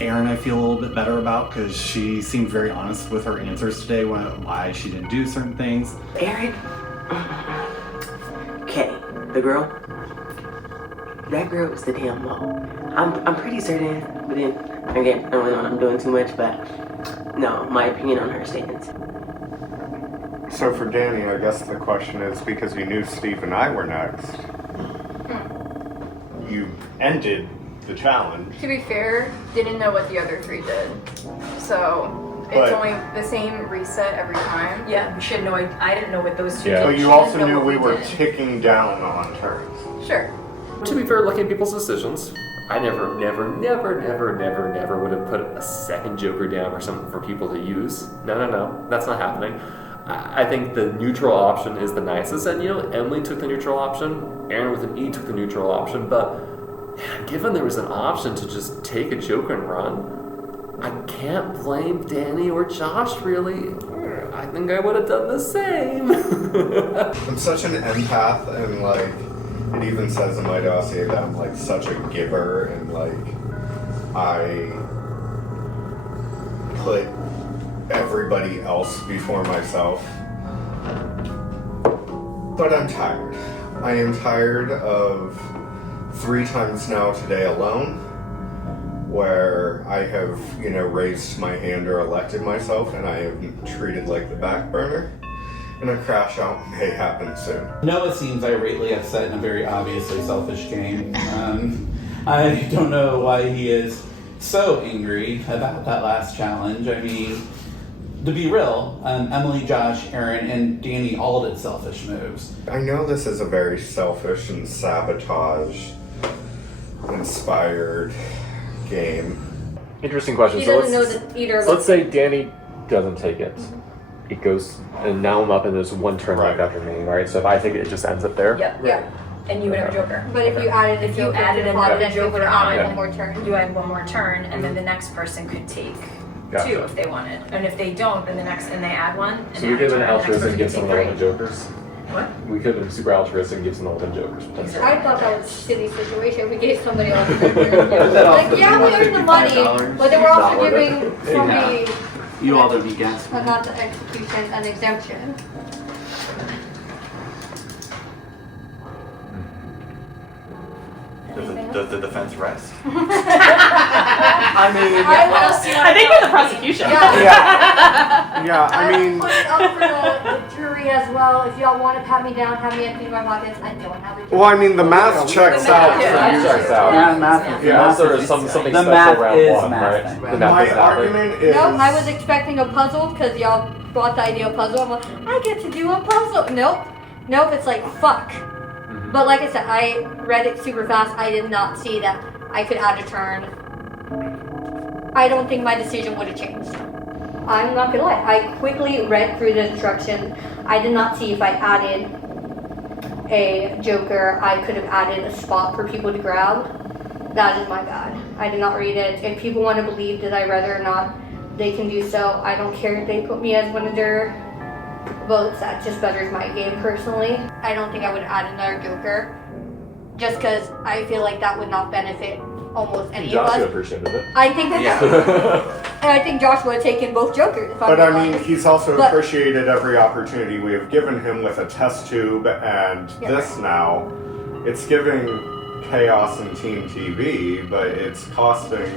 Erin, I feel a little bit better about because she seemed very honest with her answers today why she didn't do certain things. Erin? Okay, the girl? That girl was the damn low. I'm pretty certain, but then, again, I don't know what I'm doing too much, but no, my opinion on her stands. So for Danny, I guess the question is, because you knew Steve and I were next, you ended the challenge. To be fair, didn't know what the other 3 did. So it's But- only the same reset every time. Yeah, we should know. I didn't know what those 2 But did. you She also didn't know knew what we were did. ticking down on turns. Sure. To be fair, looking at people's decisions, I never would have put a second Joker down or something for people to use. No, that's not happening. I think the neutral option is the nicest, and Emily took the neutral option, Aaron with an E took the neutral option, but given there was an option to just take a Joker and run, I can't blame Danny or Josh really. I think I would have done the same. I'm such an empath, and it even says in my dossier that I'm such a giver, and I put everybody else before myself. But I'm tired. I am tired of 3 times now today alone, where I have, raised my hand or elected myself, and I am treated like the back burner. And a crash out may happen soon. Noah seems irately upset in a very obviously selfish game. I don't know why he is so angry about that last challenge. I mean, to be real, Emily, Josh, Aaron, and Danny all did selfish moves. I know this is a very selfish and sabotage-inspired game. Interesting question. He So doesn't know that either of let's us. say Danny doesn't take it. It goes, and now I'm up, and there's one turn left after me, right? So if I take it, it just ends up there. Yep. Yeah. And you would have a Joker. But if you added If you added another Joker on, one more turn. you had one more turn, and then the next person could take Gotcha. 2 if they wanted. And if they don't, then and they add 1. And So we could have been the next altruistic and person give could someone take 11 3. jokers. What? We could have been super altruistic and give someone 11 jokers. potentially. I thought that was a silly situation. We gave somebody else a But that also we earned the money, $55 but they were also dollar. giving somebody, You all don't be gas. not the execution, an exemption. Does the defense rest? I mean, I think for the prosecution. Yeah, I mean, put it up for the jury as well. If y'all want to pat me down, have me empty my pockets. I don't have a well, I mean, the math checks out. That checks out. Yeah, math. Yeah, unless there is something The special math round is 1, math right? thing. The math My is happening. argument is. No, I was expecting a puzzle because y'all brought the idea of puzzle. I'm like, I get to do a puzzle. Nope, it's like fuck. But like I said, I read it super fast. I did not see that I could add a turn. I don't think my decision would have changed. I'm not gonna lie. I quickly read through the instructions. I did not see if I added a joker, I could have added a spot for people to grab. That is my bad. I did not read it. If people want to believe that I read it or not, they can do so. I don't care if they put me as one of their votes. That just betters my game personally. I don't think I would add another joker, just because I feel like that would not benefit almost any of Josh us. appreciated it. I think that, and I think Josh would have taken both jokers. If I'm But I being mean, honest. he's also But- appreciated every opportunity we have given him with a test tube and this now. It's giving chaos in Team TV, but it's costing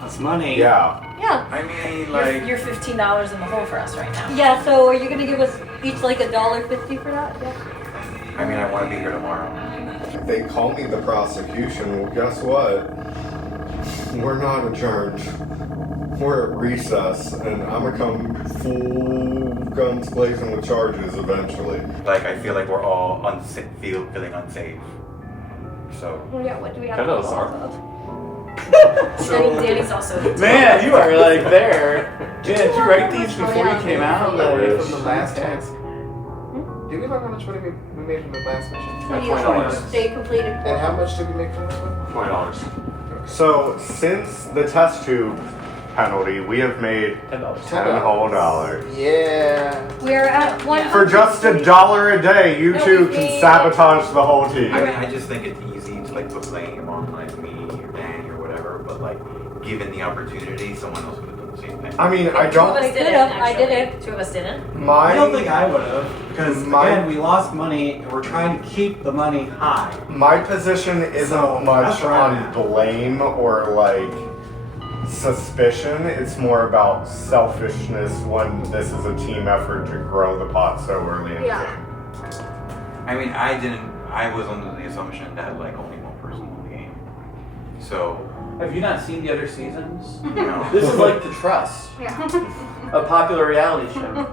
That's money. Yeah. Yeah. I mean, You're $15 in the hole for us right now. Yeah. So are you gonna give us each like $1.50 for that? Yeah. I mean, I want to be here tomorrow. If they call me the prosecution, well, guess what? We're not adjourned. We're at recess, and I'm gonna come full guns blazing with charges eventually. Like, I feel like we're all feeling unsafe. So. Well, yeah. What do we have? I know, to sorry. solve? Danny's also. Man, you are like there. Did you write these before you came out? From the last task. Did we talk how much money we made from the last mission? $20. They completed. And how much did we make from this one? $20. So, since the test tube penalty, we have made $10 whole dollars. Yeah. We're at one. For just $1 a day, you two can sabotage the whole team. I mean, I just think it's easy to like put blame on like me or Danny or whatever, but like given the opportunity, someone else would have done the same thing. I mean, I Two of don't. us did it. I did it. Two of us didn't. I don't think I would have, because My- again, we lost money and we're trying to keep the money high. My position isn't So, much that's where I'm on at. blame or like suspicion. It's more about selfishness when this is a team effort to grow the pot so early in the Yeah. game. I mean, I was under the assumption that like only one person won the game. So, Have you not seen the other seasons? No. This is like The Trust, Yeah. a popular reality show.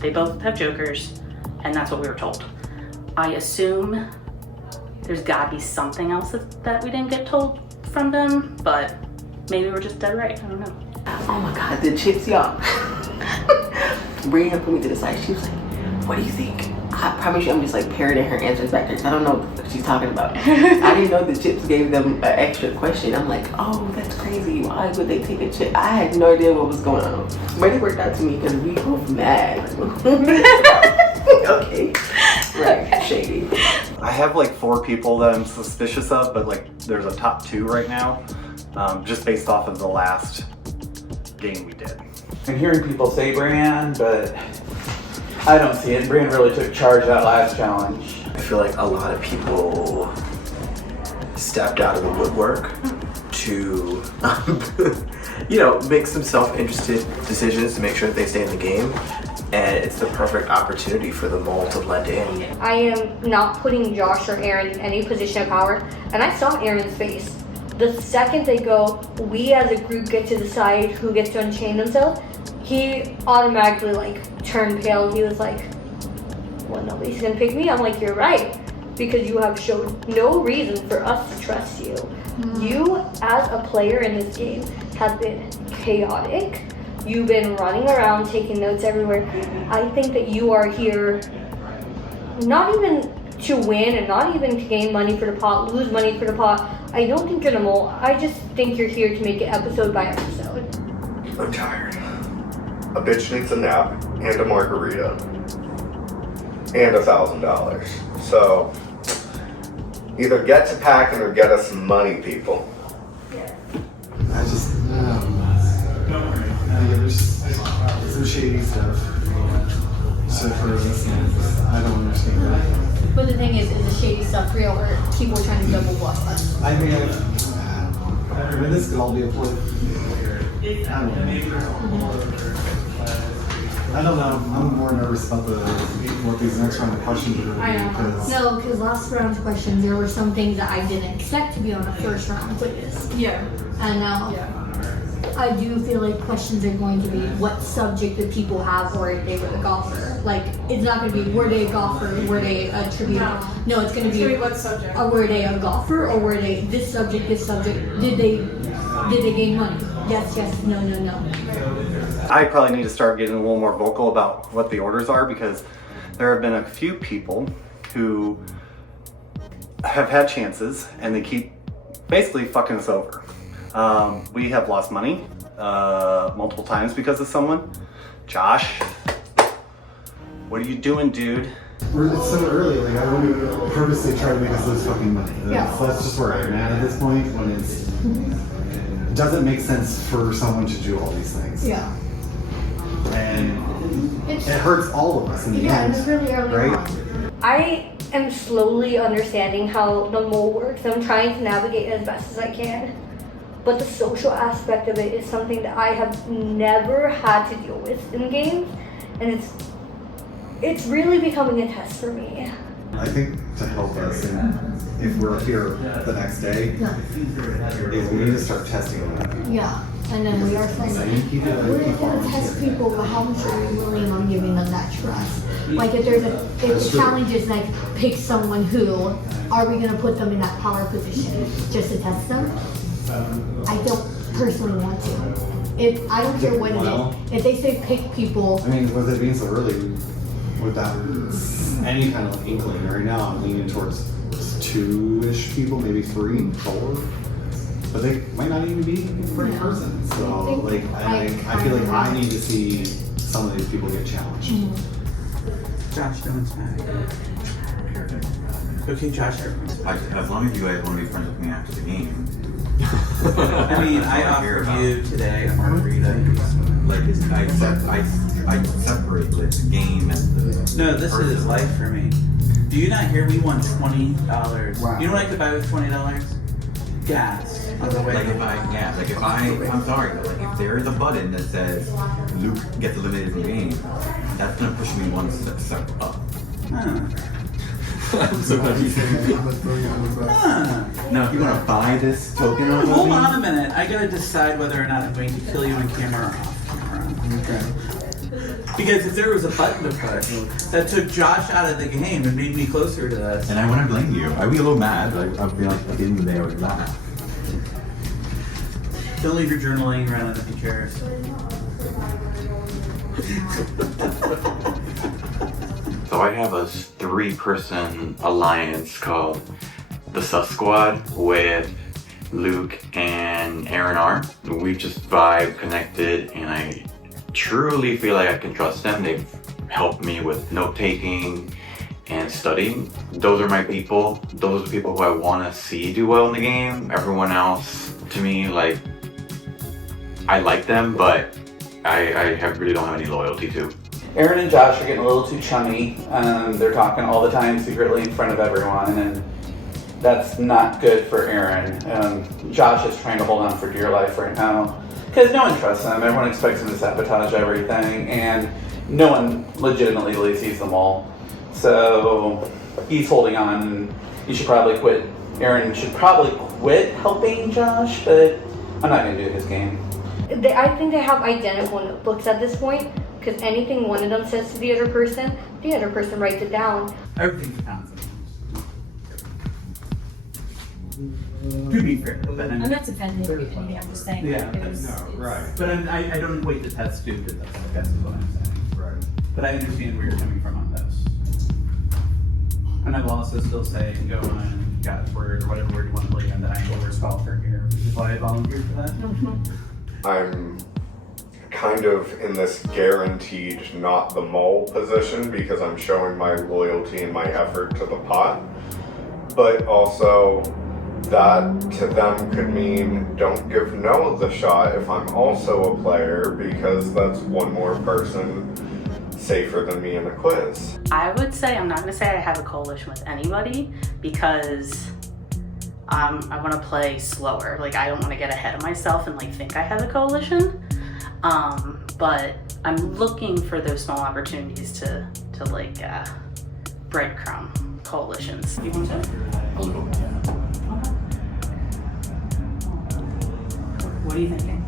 They both have jokers, and that's what we were told. I assume there's gotta be something else that we didn't get told from them, but maybe we're just dead right. I don't know. Oh my God, the chips, y'all. Bria put me to the side. She was like, what do you think? I promise you I'm just like parroting her answers back there. I don't know what the fuck she's talking about. I didn't know the chips gave them an extra question. I'm like, oh, that's crazy. Why would they take a chip? I had no idea what was going on. But it worked out to me because we both mad. Okay. Right, shady. I have like 4 people that I'm suspicious of, but like there's a top 2 right now, just based off of the last game we did. I'm hearing people say Brienne, but I don't see it. Brienne really took charge that last challenge. I feel like a lot of people stepped out of the woodwork to, make some self-interested decisions to make sure that they stay in the game. And it's the perfect opportunity for them all to blend in. I am not putting Josh or Aaron in any position of power, and I saw Aaron's face. The second they go, we as a group get to decide who gets to unchain themselves, he automatically turned pale. He was like, well, nobody's gonna pick me. I'm like, you're right, because you have shown no reason for us to trust you. You as a player in this game have been chaotic. You've been running around taking notes everywhere. I think that you are here not even to win and not even to gain money for the pot, lose money for the pot. I don't think you're the mole. I just think you're here to make it episode by episode. I'm tired. A bitch needs a nap and a margarita and $1,000. So either get to packing or get us some money, people. I just, there's some shady stuff. So for this, I don't understand that. But the thing is the shady stuff real, or people trying to double bluff us? I mean, this could all be a play. I don't know. I'm more nervous about what these next round of questions are going to be. I know. No, because last round's questions, there were some things that I didn't expect to be on the first round quiz. Yeah. And now, I do feel like questions are going to be what subject did people have or if they were the golfer. Like, it's not going to be were they a golfer, were they a tribute. No, it's going to be what subject. Were they a golfer or were they this subject, did they gain money? Yes, no. I probably need to start getting a little more vocal about what the orders are, because there have been a few people who have had chances and they keep basically fucking us over. We have lost money multiple times because of someone. Josh, what are you doing, dude? It's so early, I wouldn't purposely try to make us lose fucking money. That's just where I'm at this point, when it doesn't make sense for someone to do all these things. Yeah. And it hurts all of us in the end. And it's really early on. I am slowly understanding how the mole works. I'm trying to navigate as best as I can. But the social aspect of it is something that I have never had to deal with in games. And it's really becoming a test for me. I think to help us, and if we're up here the next day, is we need to start testing them. Yeah. And then we are saying, we're going to test people, but how much are we willing on giving them that trust? Like if the challenge is like pick someone who, are we going to put them in that power position just to test them? I don't personally want to. I don't care what it is. If they say pick people. I mean, with it being so early, without any kind of inkling, right now I'm leaning towards 2-ish people, maybe 3, 4. But they might not even be in person. So I feel like I need to see some of these people get challenged. Josh, don't smack. Okay, Josh. As long as you guys want to be friends with me after the game. I mean, I offered you today a margarita. I separate the game and the. No, this is life for me. Do you not hear we won $20? Wow. You know what I could buy with $20? Gas on the way. I'm sorry, but if there is a button that says Luke gets eliminated from the game, that's gonna push me one step up. I'm so glad you said that. Now, if you want to buy this token, hold on a minute. I gotta decide whether or not I'm going to kill you on camera or off camera. Okay. Because if there was a button to push that took Josh out of the game and made me closer to us. And I wouldn't blame you. I'd be a little mad. I'd be like, I didn't there with that. Don't leave your journal laying around in the chairs. So I have a 3-person alliance called the Sus Squad with Luke and Aaron R. We just vibe connected, and I truly feel like I can trust them. They've helped me with note-taking and studying. Those are my people. Those are the people who I want to see do well in the game. Everyone else, to me, like, I like them, but I really don't have any loyalty to. Aaron and Josh are getting a little too chummy. They're talking all the time secretly in front of everyone, and that's not good for Aaron. Josh is trying to hold on for dear life right now because no one trusts him. Everyone expects him to sabotage everything, and no one legitimately believes he's the mole. So he's holding on. He should probably quit. Aaron should probably quit helping Josh, but I'm not going to do his game. I think they have identical notebooks at this point, because anything one of them says to the other person writes it down. Everything counts. To be fair, but I'm not defending anything, I'm just saying. Yeah, it was, right. But I don't equate the test to the test, is what I'm saying. Right. But I understand where you're coming from on this. And I will also still say, go on God's word, or whatever word you want to believe in, that I'm the worst golfer here, which is why I volunteered for that. I'm kind of in this guaranteed not the mole position because I'm showing my loyalty and my effort to the pot. But also, that to them could mean don't give Noah the shot if I'm also a player, because that's one more person safer than me in a quiz. I would say, I'm not going to say I have a coalition with anybody, because I want to play slower. Like, I don't want to get ahead of myself and like think I have a coalition. But I'm looking for those small opportunities to like breadcrumb coalitions. You want to? A little, yeah. What are you thinking?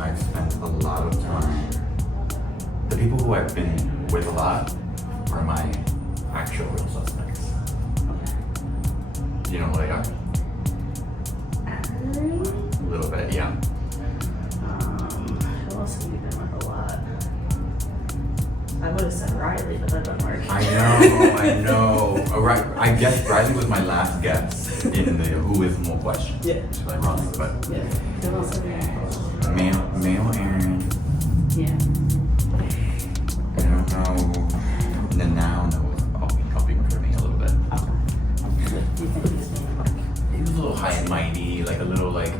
I've spent a lot of time. The people who I've been with a lot are my actual real suspects. Do you know who they are? A little bit, yeah. Who else have you been with a lot? I would have said Riley, but that doesn't work. I know. Oh, right. I guess Riley was my last guess in the who is more question. Yeah. Which is ironic, but. Yeah. Who else have you been with? Male Aaron. Yeah. I don't know. And then now I'll be confirming a little bit. Okay. Do you think he's being like? He was a little high and mighty, like a little like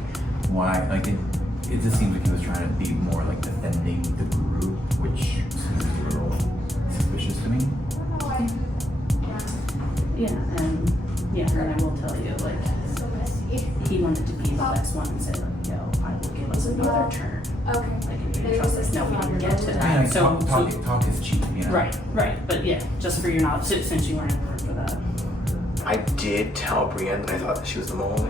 why like it just seems like he was trying to be more like defending the group, which seems a little suspicious to me. Yeah, and I will tell you, like, he wanted to be the last one and say, like, yo, I will give us another turn. Okay. Like, if you can trust us. No, we didn't get to that. Yeah, talk is cheap, you know. Right. But yeah, just for your knowledge, since you weren't in the room for that. I did tell Brienne that I thought that she was the mole.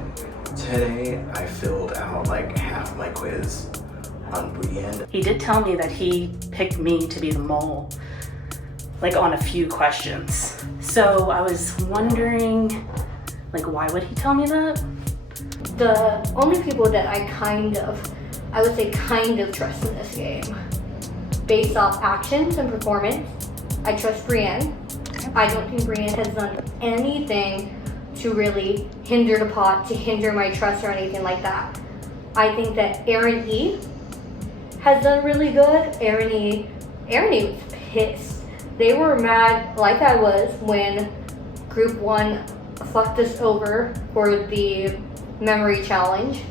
Today, I filled out like half my quiz on Brienne. He did tell me that he picked me to be the mole, like on a few questions. So I was wondering, like, why would he tell me that? The only people that I would say kind of trust in this game, based off actions and performance, I trust Brienne. I don't think Brienne has done anything to really hinder the pot, to hinder my trust or anything like that. I think that Aaron E has done really good. Aaron E was pissed. They were mad like I was when Group 1 fucked us over for the memory challenge.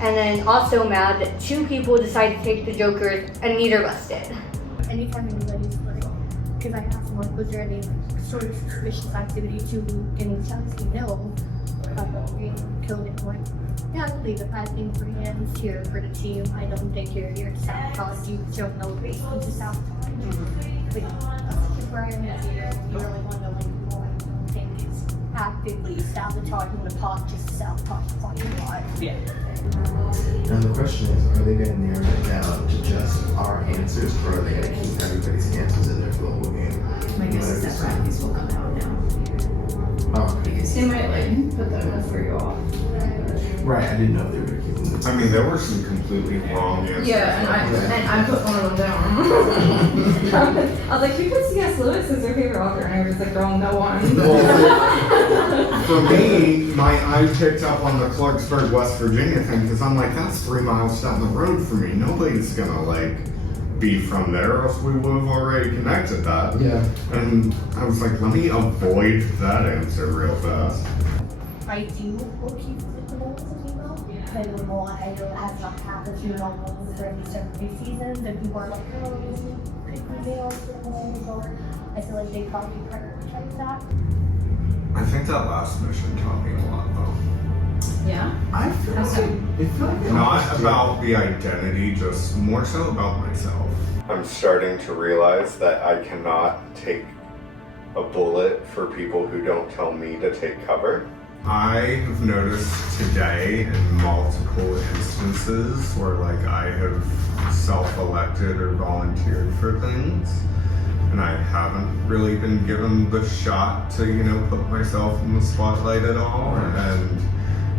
And then also mad that 2 people decided to take the Joker and neither of us did. Anytime anybody's like, because I asked him, like, was there any sort of suspicious activity to Luke, and he tells me no, killing it. Like, yeah, I believe it. I think Brienne's here for the team. I don't think you're here to sabotage. You don't know me to sabotage. But Brian is here. You really want to like more things. actively sabotaging the pot just to sabotage the fucking pot. Yeah. Now the question is, are they going to narrow it down to just our answers, or are they going to keep everybody's answers in their global game? My guess is that Bradley's will come out now. Oh, Because they might like put that will throw you off. right. I didn't know if they were going to keep them. I mean, there were some completely wrong answers. Yeah, and I put one of them down. I was like, who put C.S. Lewis as their favorite author? And I was like, girl, no one. For me, I picked up on the Clarksburg, West Virginia thing because I'm like, that's 3 miles down the road for me. Nobody's gonna like be from there, or else we would have already connected that. Yeah. And I was like, let me avoid that answer real fast. I do low-key flip the role as a female. Because the role I has not had the female roles for at least every season. And people are like, oh, you pick females for the roles, or I feel like they probably prioritize that. I think that last mission taught me a lot though. Yeah? I feel like Not about the identity, just more so about myself. I'm starting to realize that I cannot take a bullet for people who don't tell me to take cover. I have noticed today in multiple instances where like I have self-elected or volunteered for things and I haven't really been given the shot to, put myself in the spotlight at all. And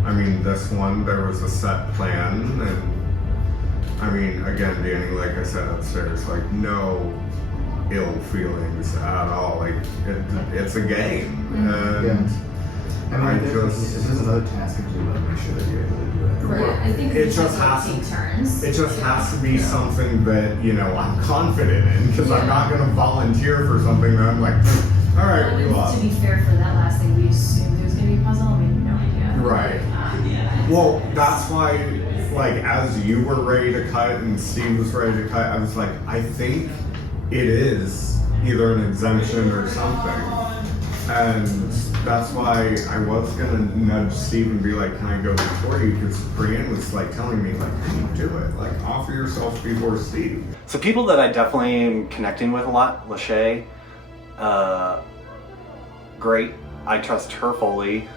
I mean, this one, there was a set plan, and I mean, again, Danny, like I said upstairs, like no ill feelings at all. Like it's a game, and I just if there's another task to do, I'll make sure that you're able to do it. Right. I think it we just have has to take turns. It just has to be something that I'm confident in, because I'm not going to volunteer for something that I'm like, all right, we lost. To be fair, for that last thing, we assumed it was going to be a puzzle, and we had no idea. Right. Well, that's why, like, as you were ready to cut and Steve was ready to cut, I was like, I think it is either an exemption or something. And that's why I was gonna nudge Steve and be like, can I go before you? Because Brienne was like telling me, like, do it. Like, offer yourself before Steve. So people that I definitely am connecting with a lot, Lachey, great. I trust her fully.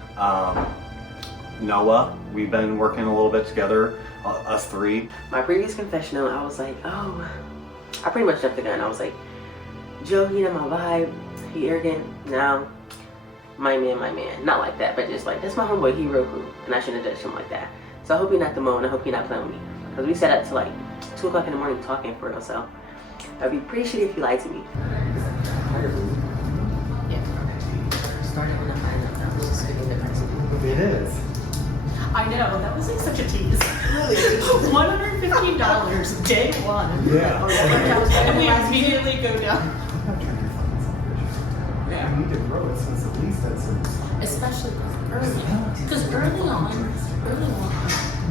Noah, we've been working a little bit together, us three. My previous confessional, I was like, oh, I pretty much jumped the gun. I was like, Joe, my vibe, he arrogant, no, my man. Not like that, but just like, that's my homeboy, he real cool, and I shouldn't have judged him like that. So I hope you're not the and I hope you're not playing with me. Because we sat up to like 2 o'clock in the morning talking for real, so I'd be pretty shitty if you lied to me. Started when I find out that was just getting depressing. It is. I know, that was like such a tease. Really? $115, day one. Yeah. And we immediately go down. Yeah. We need to grow it since at least that's Especially because early on,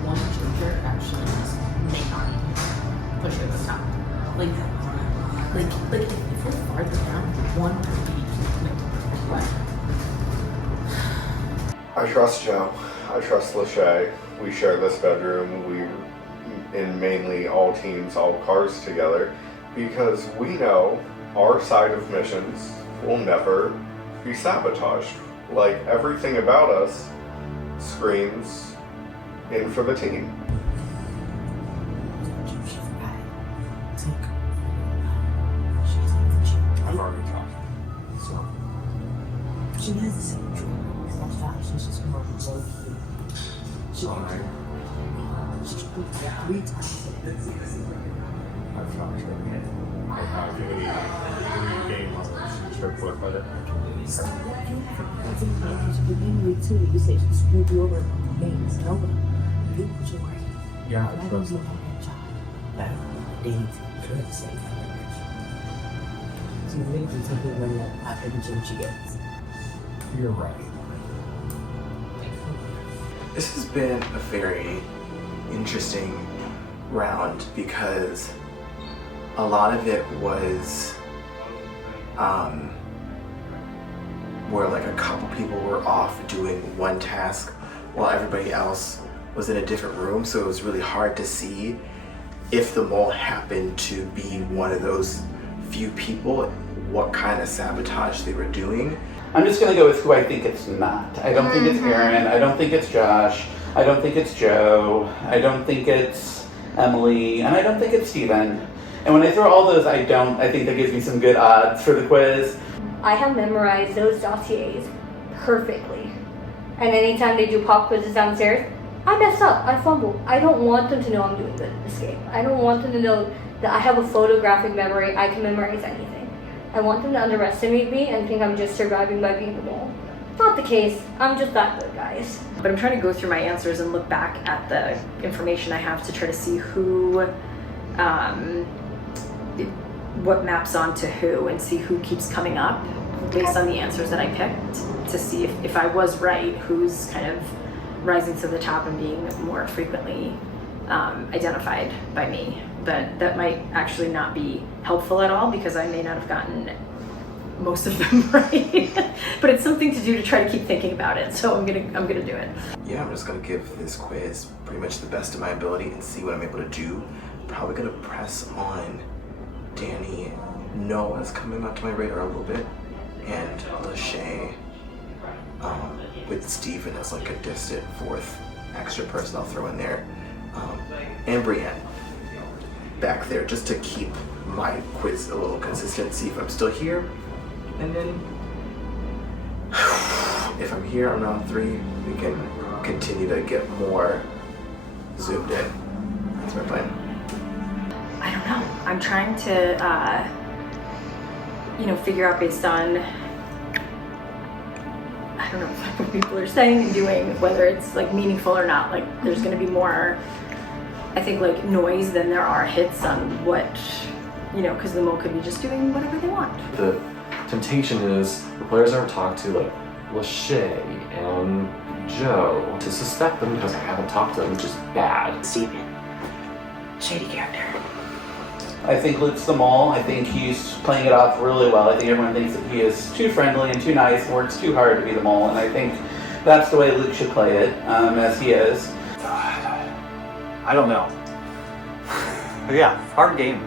one ginger actually may not even push it over the top. Like if we're farther down, one would be like, I trust Joe. I trust Lachey. We share this bedroom. We're in mainly all teams, all cars together, because we know our side of missions will never be sabotaged. Like, everything about us screams in for the team. I've already talked. So. She has the same dream. That's fact. She's just more reserved. Alright. She's 3 times. I've talked to her. I have a game on trip with it. You say she screwed you over games. No, but you put your work. Yeah, I don't know how job. But they need to do the same thing. She's making something when that every gym she gets. You're right. This has been a very interesting round because a lot of it was where like a couple people were off doing one task while everybody else was in a different room, so it was really hard to see if the mole happened to be one of those few people, what kind of sabotage they were doing. I'm just gonna go with who I think it's not. I don't think it's Aaron. I don't think it's Josh. I don't think it's Joe. I don't think it's Emily. And I don't think it's Steven. And when I throw all those I think that gives me some good odds for the quiz. I have memorized those dossiers perfectly. And anytime they do pop quizzes downstairs, I mess up, I fumble. I don't want them to know I'm doing good in this game. I don't want them to know that I have a photographic memory, I can memorize anything. I want them to underestimate me and think I'm just surviving by being the mole. Not the case, I'm just that good, guys. But I'm trying to go through my answers and look back at the information I have to try to see who, what maps onto who, and see who keeps coming up based on the answers that I picked, to see if I was right, who's kind of rising to the top and being more frequently identified by me. But that might actually not be helpful at all, because I may not have gotten most of them right. But it's something to do to try to keep thinking about it, so I'm gonna do it. Yeah, I'm just gonna give this quiz pretty much the best of my ability and see what I'm able to do. Probably gonna press on Danny. Noah's coming onto my radar a little bit, and Lachey, with Steven as like a distant fourth extra person I'll throw in there, and Brienne back there, just to keep my quiz a little consistent, see if I'm still here, and then if I'm here on round 3, we can continue to get more zoomed in. That's my plan. I don't know. I'm trying to, figure out based on, I don't know, what people are saying and doing, whether it's like meaningful or not. Like, there's going to be more, I think, like noise than there are hits on what, because the mole could be just doing whatever they want. The temptation is the players I've talked to, like Lachey and Joe, to suspect them because I haven't talked to them, which is bad. Steven, shady character. I think Luke's the mole. I think he's playing it off really well. I think everyone thinks that he is too friendly and too nice and works too hard to be the mole, and I think that's the way Luke should play it, as he is. I don't know. Yeah, hard game.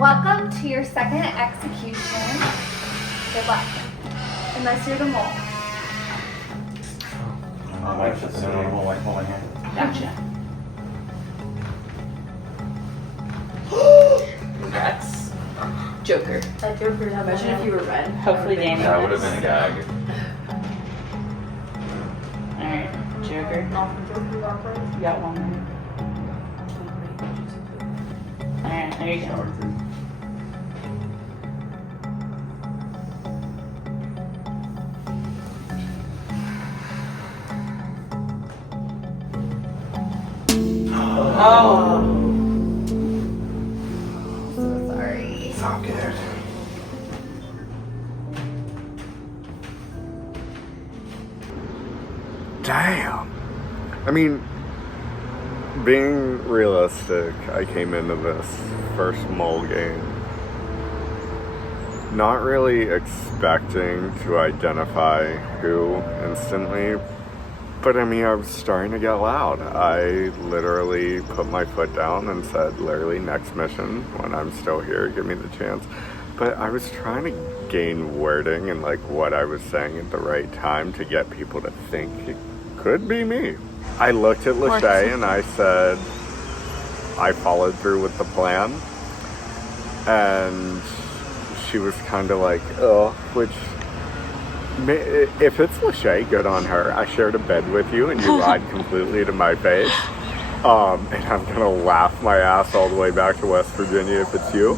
Welcome to your second execution. Good luck. Unless you're the mole. Gotcha. Congrats. Joker. That Joker's Imagine if you were red. Hopefully Danny That would have been a gag. Alright, Joker. You got one more. Alright, there you go. Oh. So sorry. It's all good. Damn. I mean, being realistic, I came into this first mole game not really expecting to identify who instantly, but I mean, I was starting to get loud. I literally put my foot down and said, literally, next mission, when I'm still here, give me the chance. But I was trying to gain wording and like what I was saying at the right time to get people to think it could be me. I looked at Lachey and I said, I followed through with the plan. And she was kind of like, oh, which, if it's Lachey, good on her. I shared a bed with you and you lied completely to my face. And I'm gonna laugh my ass all the way back to West Virginia if it's you.